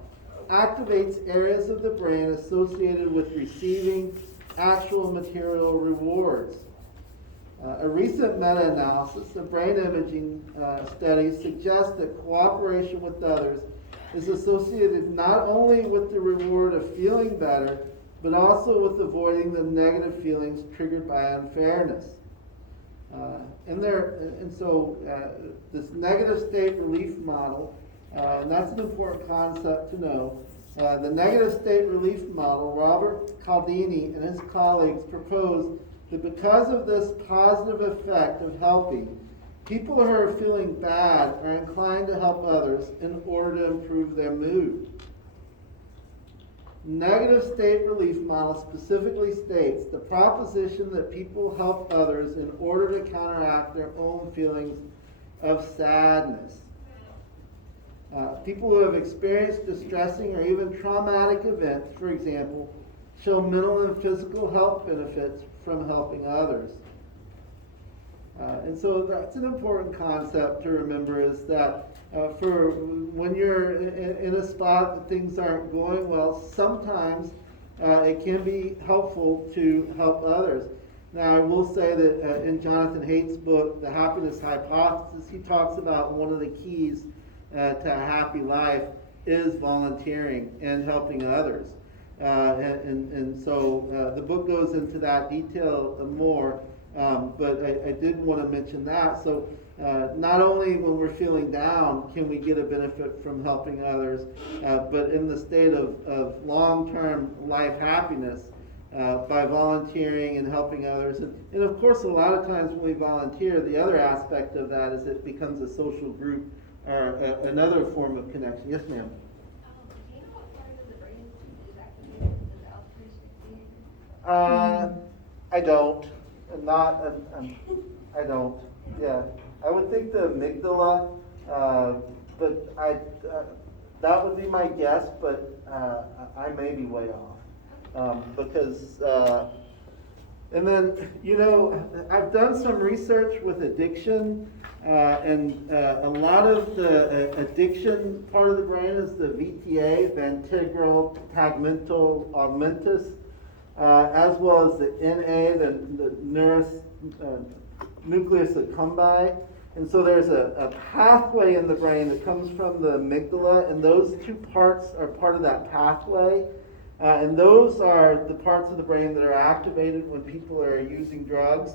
activates areas of the brain associated with receiving actual material rewards. A recent meta-analysis of brain imaging studies suggests that cooperation with others is associated not only with the reward of feeling better, but also with avoiding the negative feelings triggered by unfairness. This negative state relief model, and that's an important concept to know. The negative state relief model, Robert Cialdini and his colleagues proposed that because of this positive effect of helping, people who are feeling bad are inclined to help others in order to improve their mood. Negative state relief model specifically states the proposition that people help others in order to counteract their own feelings of sadness. People who have experienced distressing or even traumatic events, for example, show mental and physical health benefits from helping others. And so that's an important concept to remember, is that for when you're in a spot that things aren't going well, sometimes it can be helpful to help others. Now, I will say that in Jonathan Haidt's book, The Happiness Hypothesis, he talks about one of the keys to a happy life is volunteering and helping others. So the book goes into that detail more, but I did want to mention that. So not only when we're feeling down can we get a benefit from helping others, but in the state of long-term life happiness, by volunteering and helping others. And of course, a lot of times when we volunteer, the other aspect of that is it becomes a social group or another form of connection. Yes, ma'am. Do you know what part of the brain is activated with the altruistic behavior? I don't. I don't. Yeah. I would think the amygdala, but That would be my guess, but I may be way off. Because, and then, I've done some research with addiction, and a lot of the addiction part of the brain is the VTA, ventricular tegmental augmentus, as well as the NA, the nucleus accumbens. And so there's a pathway in the brain that comes from the amygdala, and those two parts are part of that pathway. And those are the parts of the brain that are activated when people are using drugs.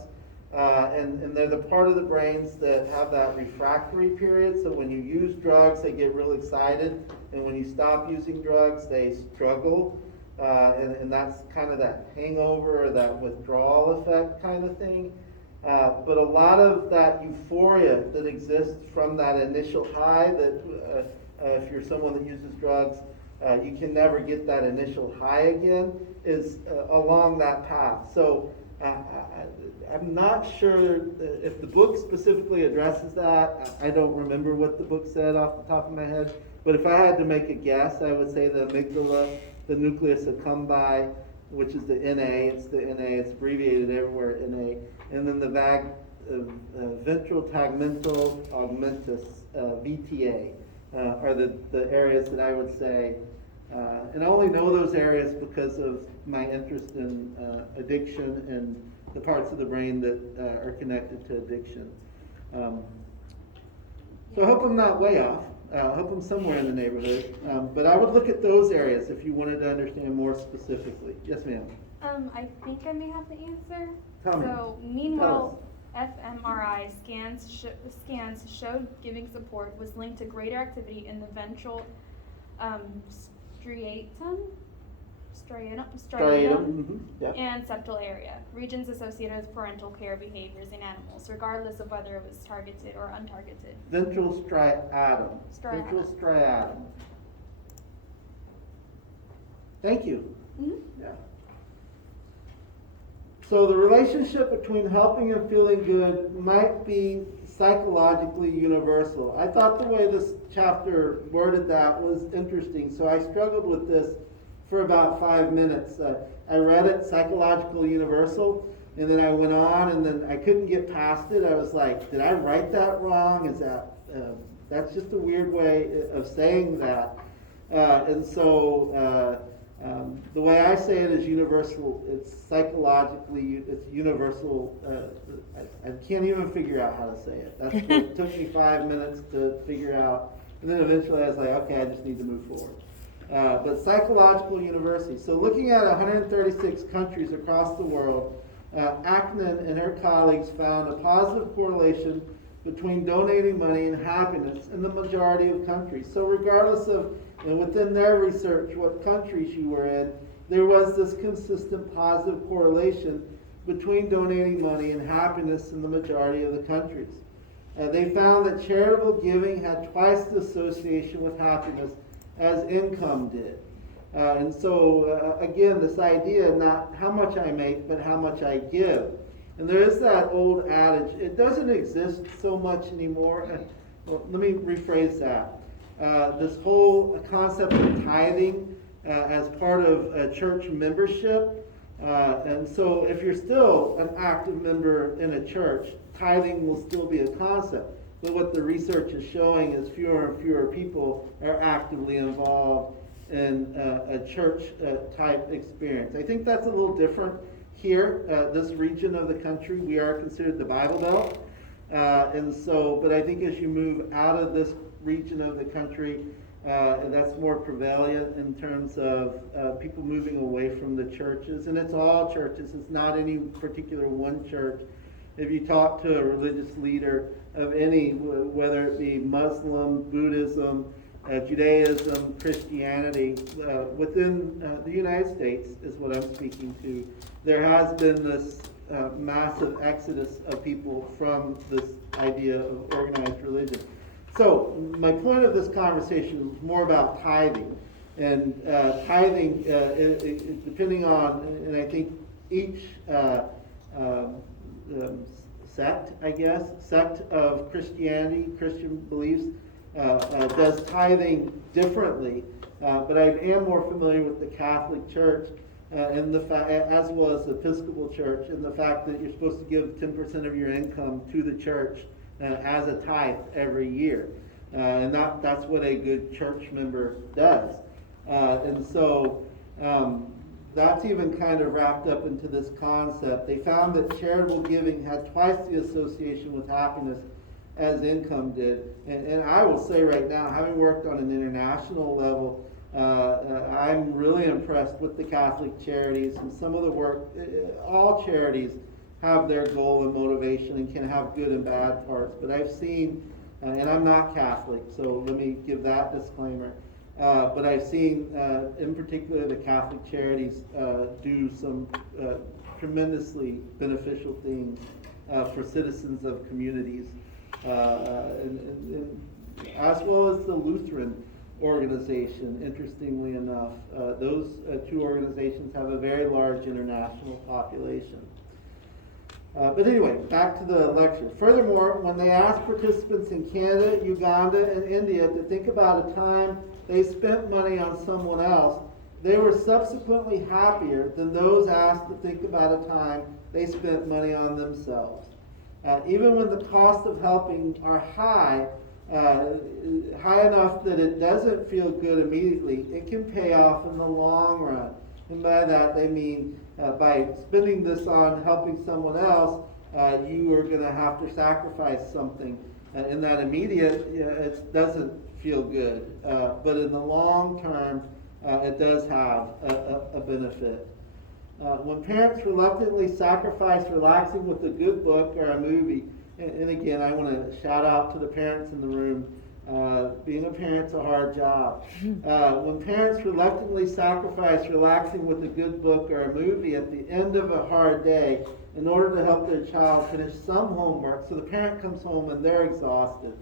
And they're the part of the brains that have that refractory period. So when you use drugs, they get real excited. And when you stop using drugs, they struggle. And that's kind of that hangover or that withdrawal effect kind of thing. But a lot of that euphoria that exists from that initial high, that if you're someone that uses drugs, you can never get that initial high again, is along that path. So I'm not sure if the book specifically addresses that. I don't remember what the book said off the top of my head. But if I had to make a guess, I would say the amygdala, the nucleus accumbens, which is the NA, it's abbreviated everywhere, NA, and then the ventral tegmental augmentus, VTA, are the areas that I would say, and I only know those areas because of my interest in addiction and the parts of the brain that are connected to addiction. So I hope I'm not way off. I hope I'm somewhere in the neighborhood. But I would look at those areas if you wanted to understand more specifically. Yes, ma'am. I think I may have the answer. Tell me. So, meanwhile, fMRI scans showed giving support was linked to greater activity in the ventral striatum Yep. and septal area, regions associated with parental care behaviors in animals, regardless of whether it was targeted or untargeted. Ventral striatum. Ventral striatum. Thank you. Mm-hmm. Yeah. So the relationship between helping and feeling good might be psychologically universal. I thought the way this chapter worded that was interesting, so I struggled with this for about 5 minutes. I read it, psychological universal, and then I went on, and then I couldn't get past it. I was like, did I write that wrong? Is that, that's just a weird way of saying that. And so the way I say it is universal. It's psychologically, it's universal. I can't even figure out how to say it. That's what it took me 5 minutes to figure out. And then eventually I was like, okay, I just need to move forward. But psychological university. So looking at 136 countries across the world, Aknan and her colleagues found a positive correlation between donating money and happiness in the majority of countries. So regardless of, within their research, what countries you were in, there was this consistent positive correlation between donating money and happiness in the majority of the countries. They found that charitable giving had twice the association with happiness as income did. And so, again, this idea, not how much I make, but how much I give. And there is that old adage, it doesn't exist so much anymore. Well, let me rephrase that. This whole concept of tithing as part of church membership. And so if you're still an active member in a church, tithing will still be a concept. But what the research is showing is fewer and fewer people are actively involved in a church type experience. I think that's a little different here, this region of the country. We are considered the Bible Belt. And so, but I think as you move out of this region of the country, that's more prevalent in terms of people moving away from the churches. And it's all churches. It's not any particular one church. If you talk to a religious leader of any, whether it be Muslim, Buddhism, Judaism, Christianity, within the United States is what I'm speaking to, there has been this massive exodus of people from this idea of organized religion. So my point of this conversation is more about tithing. And tithing, depending on, and I think each sect of Christianity, Christian beliefs, does tithing differently, but I am more familiar with the Catholic Church and as well as the Episcopal Church, and the fact that you're supposed to give 10% of your income to the church as a tithe every year, and that's what a good church member does, and so. That's even kind of wrapped up into this concept. They found that charitable giving had twice the association with happiness as income did. And I will say right now, having worked on an international level, I'm really impressed with the Catholic charities and some of the work. All charities have their goal and motivation and can have good and bad parts. But I've seen, and I'm not Catholic, so let me give that disclaimer. But I've seen, in particular, the Catholic charities do some tremendously beneficial things for citizens of communities, and as well as the Lutheran organization. Interestingly enough, those two organizations have a very large international population. But anyway, back to the lecture. Furthermore, when they asked participants in Canada, Uganda, and India to think about a time they spent money on someone else, they were subsequently happier than those asked to think about a time they spent money on themselves. Even when the costs of helping are high enough that it doesn't feel good immediately, it can pay off in the long run. And by that they mean by spending this on helping someone else, you are going to have to sacrifice something. In that immediate, it doesn't feel good, but in the long term, it does have a benefit. When parents reluctantly sacrifice relaxing with a good book or a movie, and again, I want to shout out to the parents in the room. Being a parent's a hard job. When parents reluctantly sacrifice relaxing with a good book or a movie at the end of a hard day in order to help their child finish some homework, so the parent comes home and they're exhausted.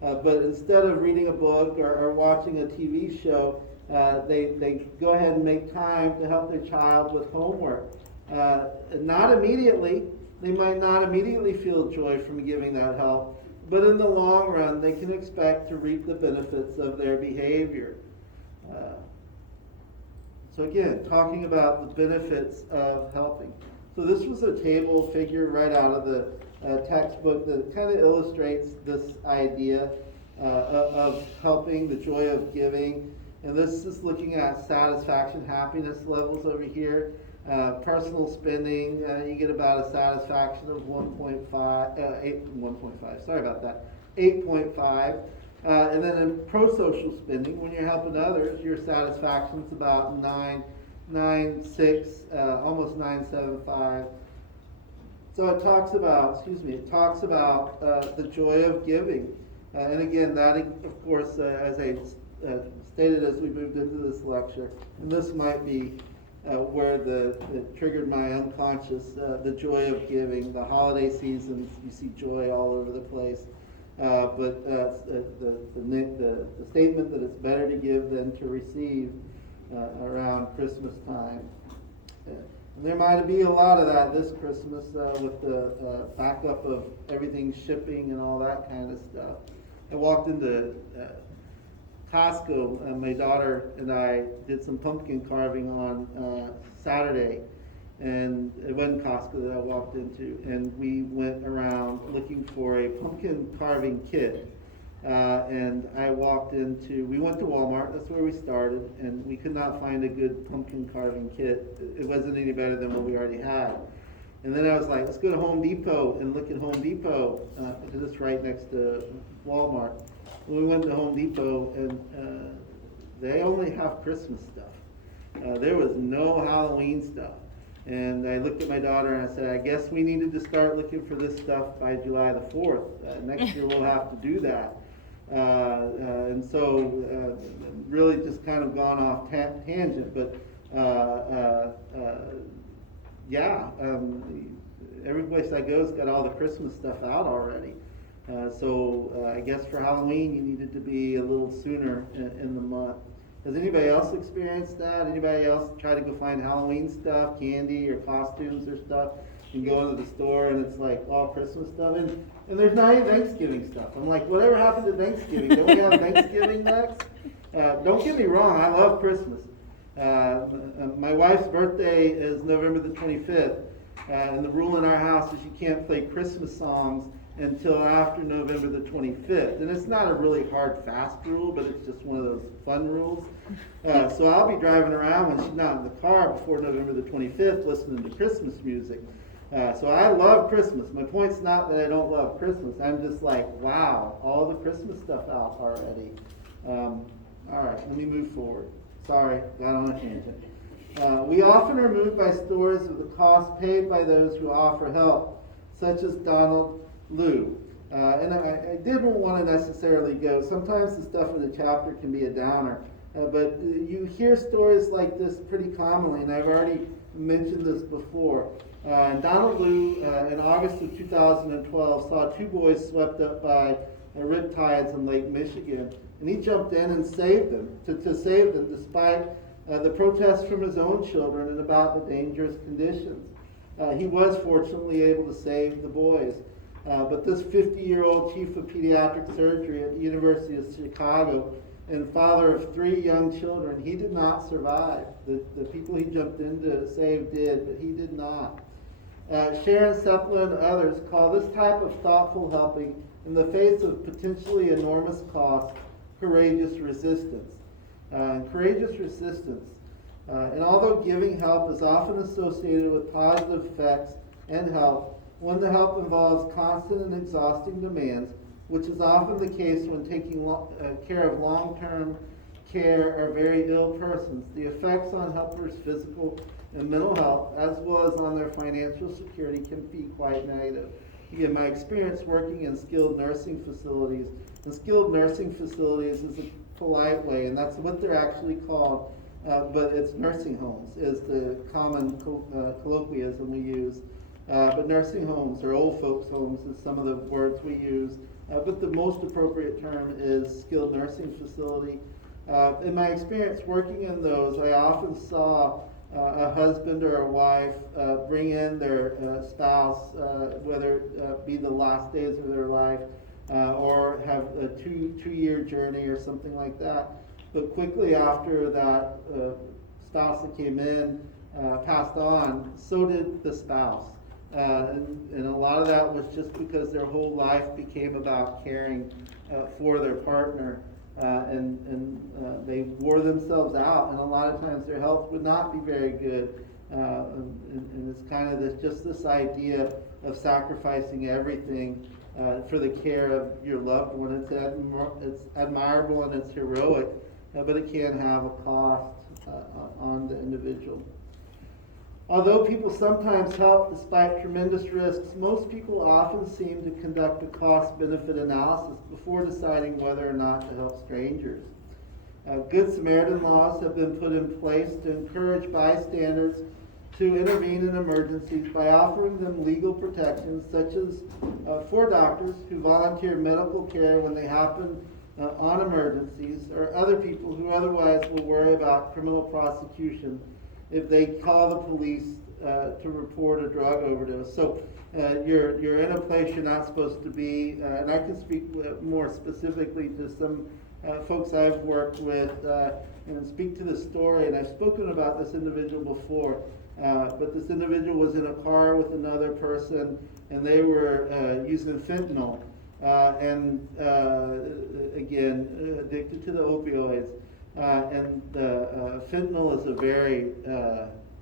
But instead of reading a book or watching a TV show, they go ahead and make time to help their child with homework. Not immediately. They might not immediately feel joy from giving that help, but in the long run, they can expect to reap the benefits of their behavior. So again, talking about the benefits of helping. So this was a table figure right out of the textbook that kind of illustrates this idea of helping, the joy of giving. And this is looking at satisfaction, happiness levels over here. Personal spending, you get about a satisfaction of 1.5, sorry about that, 8.5. And then in pro-social spending, when you're helping others, your satisfaction's about 9.6, almost 9.75. So it talks about, the joy of giving. And again, that, of course, as I stated as we moved into this lecture, and this might be where it triggered my unconscious, the joy of giving. The holiday seasons, you see joy all over the place. But the statement that it's better to give than to receive around Christmas time. And there might be a lot of that this Christmas with the backup of everything shipping and all that kind of stuff. I walked into Costco, and my daughter and I did some pumpkin carving on Saturday, and it wasn't Costco that I walked into, and we went around looking for a pumpkin carving kit, and we went to Walmart, that's where we started, and we could not find a good pumpkin carving kit. It wasn't any better than what we already had. And then I was like, let's go to Home Depot and look at Home Depot, because it's right next to Walmart. We went to Home Depot, and they only have Christmas stuff. There was no Halloween stuff. And I looked at my daughter and I said, I guess we needed to start looking for this stuff by July the 4th. Next year we'll have to do that. And so really just kind of gone off tangent, but every place I go's got all the Christmas stuff out already. So I guess for Halloween you needed to be a little sooner in the month. Has anybody else experienced that? Anybody else try to go find Halloween stuff, candy or costumes or stuff, and go into the store and it's like all Christmas stuff? And And there's not any Thanksgiving stuff. I'm like, whatever happened to Thanksgiving? Don't we have Thanksgiving next? Don't get me wrong, I love Christmas. My wife's birthday is November the 25th, and the rule in our house is you can't play Christmas songs until after November the 25th. And it's not a really hard, fast rule, but it's just one of those fun rules. So I'll be driving around when she's not in the car before November the 25th listening to Christmas music. So I love Christmas. My point's not that I don't love Christmas. I'm just like, wow, all the Christmas stuff out already. All right, let me move forward. Sorry, got on a tangent. We often are moved by stories of the cost paid by those who offer help, such as Donald Liu. And I didn't want to necessarily go. Sometimes the stuff in the chapter can be a downer. But you hear stories like this pretty commonly, and I've already mentioned this before. Donald Liu, in August of 2012, saw two boys swept up by riptides in Lake Michigan, and he jumped in and saved them, to save them despite the protests from his own children and about the dangerous conditions. He was fortunately able to save the boys. But this 50-year-old chief of pediatric surgery at the University of Chicago and father of 3 young children, he did not survive. The people he jumped in to save did, but he did not. Sharon Sepla and others call this type of thoughtful helping in the face of potentially enormous cost courageous resistance. Courageous resistance. And although giving help is often associated with positive effects and help, when the help involves constant and exhausting demands, which is often the case when taking care of long-term care or very ill persons, the effects on helpers' physical and mental health, as well as on their financial security, can be quite negative. Again, my experience working in skilled nursing facilities, and skilled nursing facilities is a polite way, and that's what they're actually called, but it's nursing homes is the common colloquialism we use. But nursing homes or old folks' homes is some of the words we use. But the most appropriate term is skilled nursing facility. In my experience working in those, I often saw a husband or a wife bring in their spouse, whether it be the last days of their life or have a two-year journey or something like that. But quickly after that spouse that came in passed on, so did the spouse. And a lot of that was just because their whole life became about caring for their partner, and they wore themselves out, and a lot of times their health would not be very good. And it's kind of this idea of sacrificing everything for the care of your loved one. It's admirable and it's heroic, but it can have a cost on the individual. Although people sometimes help despite tremendous risks, most people often seem to conduct a cost-benefit analysis before deciding whether or not to help strangers. Good Samaritan laws have been put in place to encourage bystanders to intervene in emergencies by offering them legal protections, such as for doctors who volunteer medical care when they happen on emergencies, or other people who otherwise will worry about criminal prosecution if they call the police to report a drug overdose. So you're in a place you're not supposed to be, and I can speak more specifically to some folks I've worked with and speak to this story, and I've spoken about this individual before, but this individual was in a car with another person, and they were using fentanyl, and again, addicted to the opioids. And fentanyl is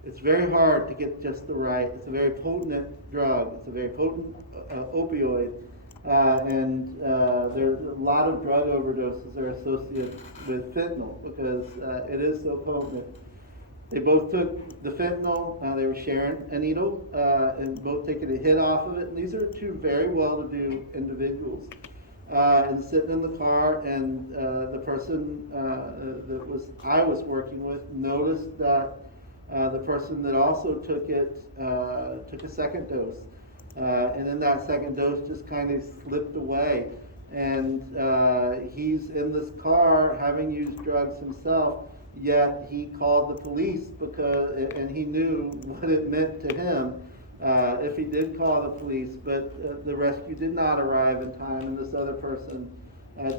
it's very hard to get just the right. It's a very potent drug. It's a very potent opioid. And there's a lot of drug overdoses are associated with fentanyl because it is so potent. They both took the fentanyl. They were sharing a needle and both taking a hit off of it. And these are two very well-to-do individuals. And sitting in the car, and the person I was working with noticed that the person that also took it took a second dose, and then that second dose just kind of slipped away, and he's in this car having used drugs himself, yet he called the police and he knew what it meant to him if he did call the police, but the rescue did not arrive in time, and this other person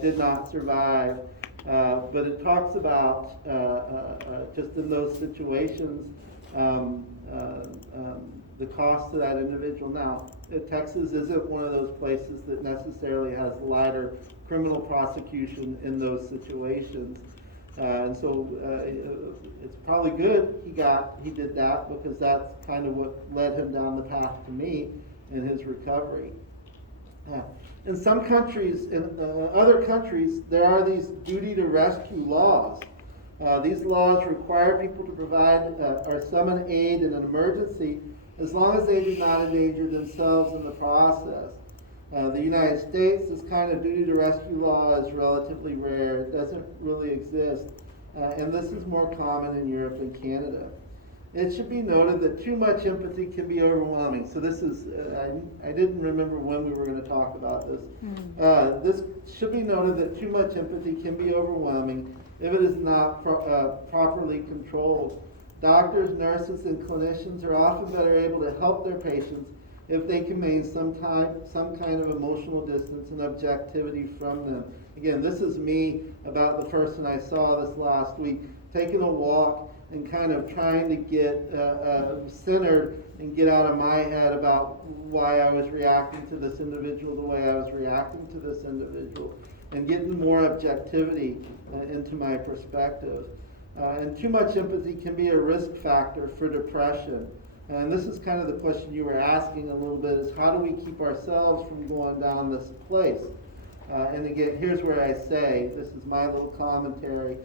did not survive. But it talks about just in those situations, the cost to that individual. Now, Texas isn't one of those places that necessarily has lighter criminal prosecution in those situations. And so it's probably good he did that, because that's kind of what led him down the path to me in his recovery. In some countries, in other countries, there are these duty to rescue laws. These laws require people to provide or summon aid in an emergency as long as they do not endanger themselves in the process. The United States, this kind of duty to rescue law is relatively rare. It doesn't really exist. And this is more common in Europe and Canada. It should be noted that too much empathy can be overwhelming. So this is, I didn't remember when we were going to talk about this. This should be noted that too much empathy can be overwhelming if it is not properly controlled. Doctors, nurses, and clinicians are often better able to help their patients if they can maintain some kind of emotional distance and objectivity from them. Again, this is me about the person I saw this last week, taking a walk and kind of trying to get centered and get out of my head about why I was reacting to this individual the way I was reacting to this individual, and getting more objectivity into my perspective. And too much empathy can be a risk factor for depression. And this is kind of the question you were asking a little bit, is how do we keep ourselves from going down this place? And again, here's where I say, this is my little commentary,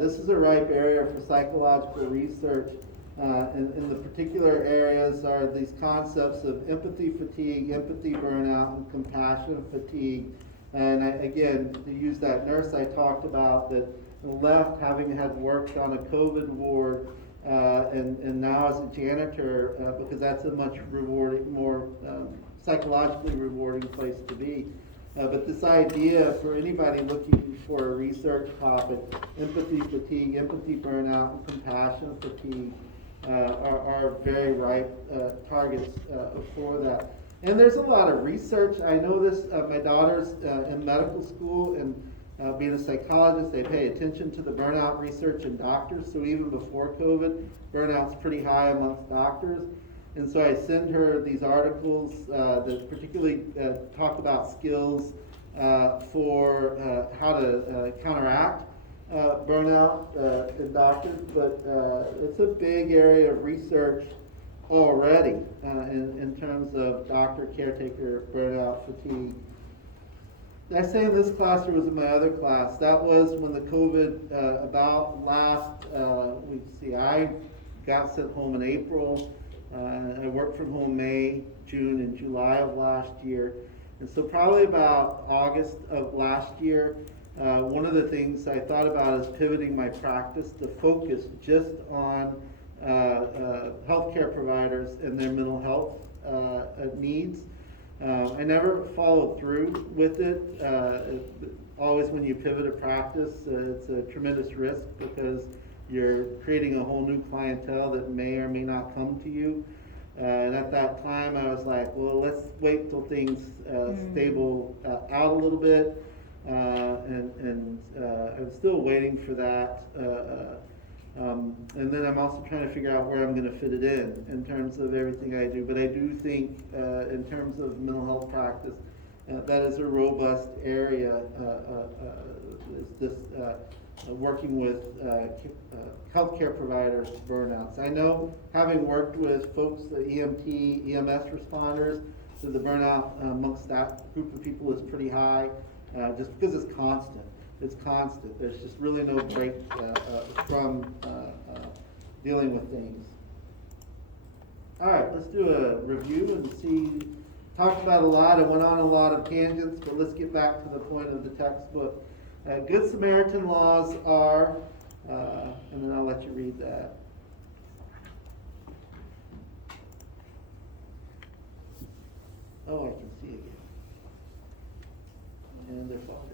this is a ripe area for psychological research. And the particular areas are these concepts of empathy fatigue, empathy burnout, and compassion fatigue. And again, to use that nurse I talked about that left having had worked on a COVID ward, and now as a janitor, because that's a much rewarding, more psychologically rewarding place to be. But this idea for anybody looking for a research topic, empathy fatigue, empathy burnout, and compassion fatigue are very ripe targets for that. And there's a lot of research. I know this, my daughter's in medical school, and being a psychologist, they pay attention to the burnout research in doctors. So even before COVID, burnout's pretty high amongst doctors. And so I send her these articles that particularly talk about skills for how to counteract burnout in doctors. But it's a big area of research already in terms of doctor, caretaker, burnout, fatigue. I say in this class, or was in my other class, that was when the COVID about last, I got sent home in April. I worked from home May, June, and July of last year. And so probably about August of last year, one of the things I thought about is pivoting my practice to focus just on healthcare providers and their mental health needs. I never followed through with it. Always when you pivot a practice, it's a tremendous risk because you're creating a whole new clientele that may or may not come to you. And at that time, I was like, well, let's wait till things stable out a little bit. And I'm still waiting for that. And then I'm also trying to figure out where I'm going to fit it in terms of everything I do. But I do think in terms of mental health practice, that is a robust area, working with healthcare providers, burnouts. I know, having worked with folks, the EMT, EMS responders, so the burnout amongst that group of people is pretty high, just because it's constant. It's constant. There's just really no break from dealing with things. All right, let's do a review and see. Talked about a lot. I went on a lot of tangents, but let's get back to the point of the textbook. Good Samaritan laws are, and then I'll let you read that. Oh, I can see again. And they're fogged.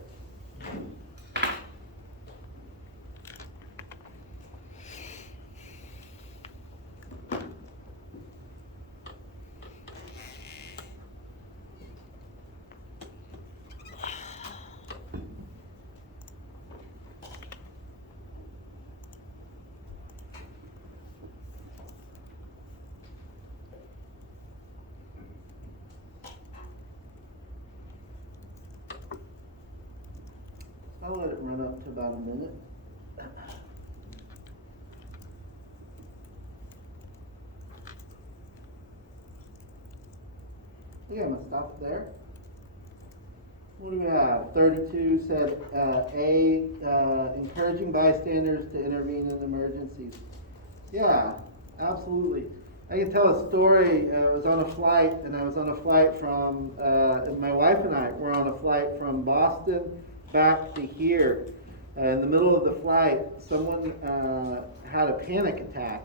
about a minute. Okay, I'm gonna stop it there. What do we have? 32 said, encouraging bystanders to intervene in emergencies. Yeah, absolutely. I can tell a story. I was on a flight, from, and my wife and I were on a flight from Boston back to here. In the middle of the flight, someone had a panic attack,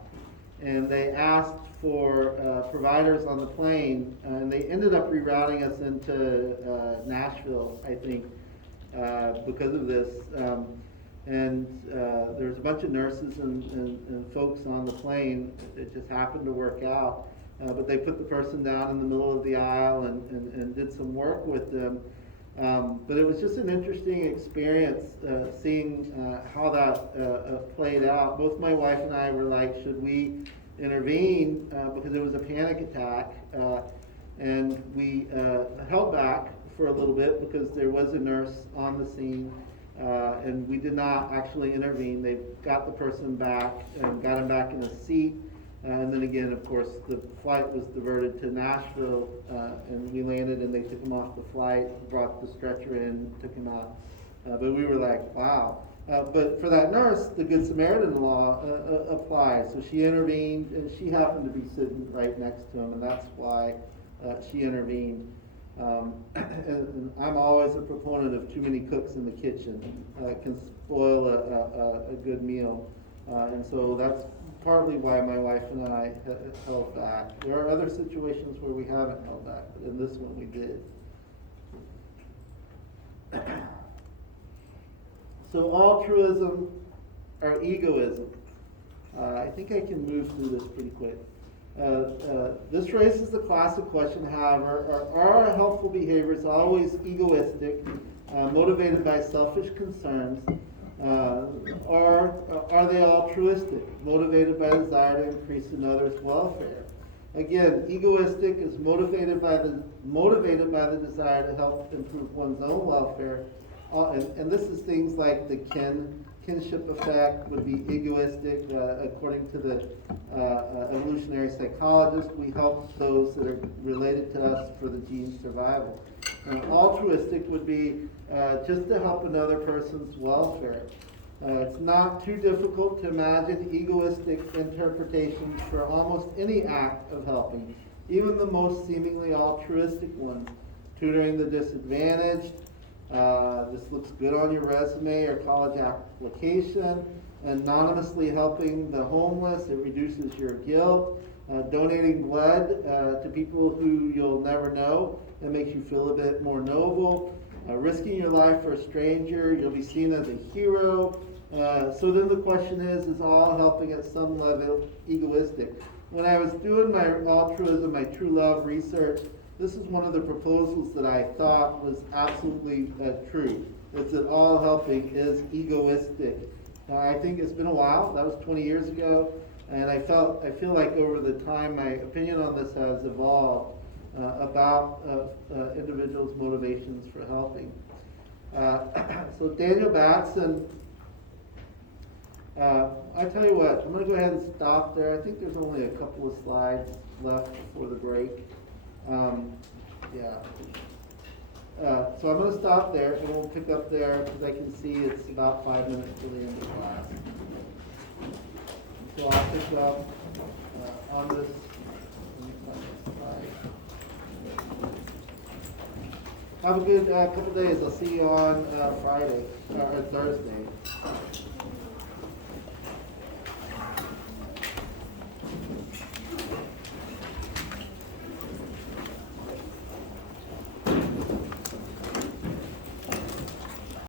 and they asked for providers on the plane, and they ended up rerouting us into Nashville, I think, because of this. There's a bunch of nurses and folks on the plane. It just happened to work out. But they put the person down in the middle of the aisle and did some work with them. But it was just an interesting experience seeing how that played out. Both my wife and I were like, should we intervene, because it was a panic attack, and we held back for a little bit because there was a nurse on the scene, and we did not actually intervene. They got the person back and got him back in a seat, and then again, of course, the flight was diverted to Nashville, and we landed and they took him off the flight, brought the stretcher in, took him out. But we were like, wow. But for that nurse, the Good Samaritan law applies. So she intervened, and she happened to be sitting right next to him, and that's why she intervened. And I'm always a proponent of too many cooks in the kitchen. It can spoil a good meal. And so that's partly why my wife and I held back. There are other situations where we haven't held back, but in this one we did. So altruism or egoism. I think I can move through this pretty quick. This raises the classic question, however, are our helpful behaviors always egoistic, motivated by selfish concerns, or are they altruistic, motivated by desire to increase another's welfare? Again, egoistic is motivated by the desire to help improve one's own welfare. And this is things like the kinship effect would be egoistic. According to the evolutionary psychologist, we help those that are related to us for the gene's survival. Altruistic would be just to help another person's welfare. It's not too difficult to imagine egoistic interpretations for almost any act of helping, even the most seemingly altruistic ones. Tutoring the disadvantaged, this looks good on your resume or college application. Anonymously helping the homeless, it reduces your guilt. Donating blood to people who you'll never know, it makes you feel a bit more noble. Risking your life for a stranger, you'll be seen as a hero. So then the question is all helping at some level egoistic? When I was doing my altruism, my true love research, this is one of the proposals that I thought was absolutely true. It's that all helping is egoistic. I think it's been a while. That was 20 years ago, and I feel like over the time my opinion on this has evolved about individuals' motivations for helping. So Daniel Batson, I tell you what, I'm going to go ahead and stop there. I think there's only a couple of slides left before the break. So I'm going to stop there, and we'll pick up there because I can see it's about 5 minutes to the end of class. So I'll pick up on this. Have a good couple days. I'll see you on Friday or Thursday.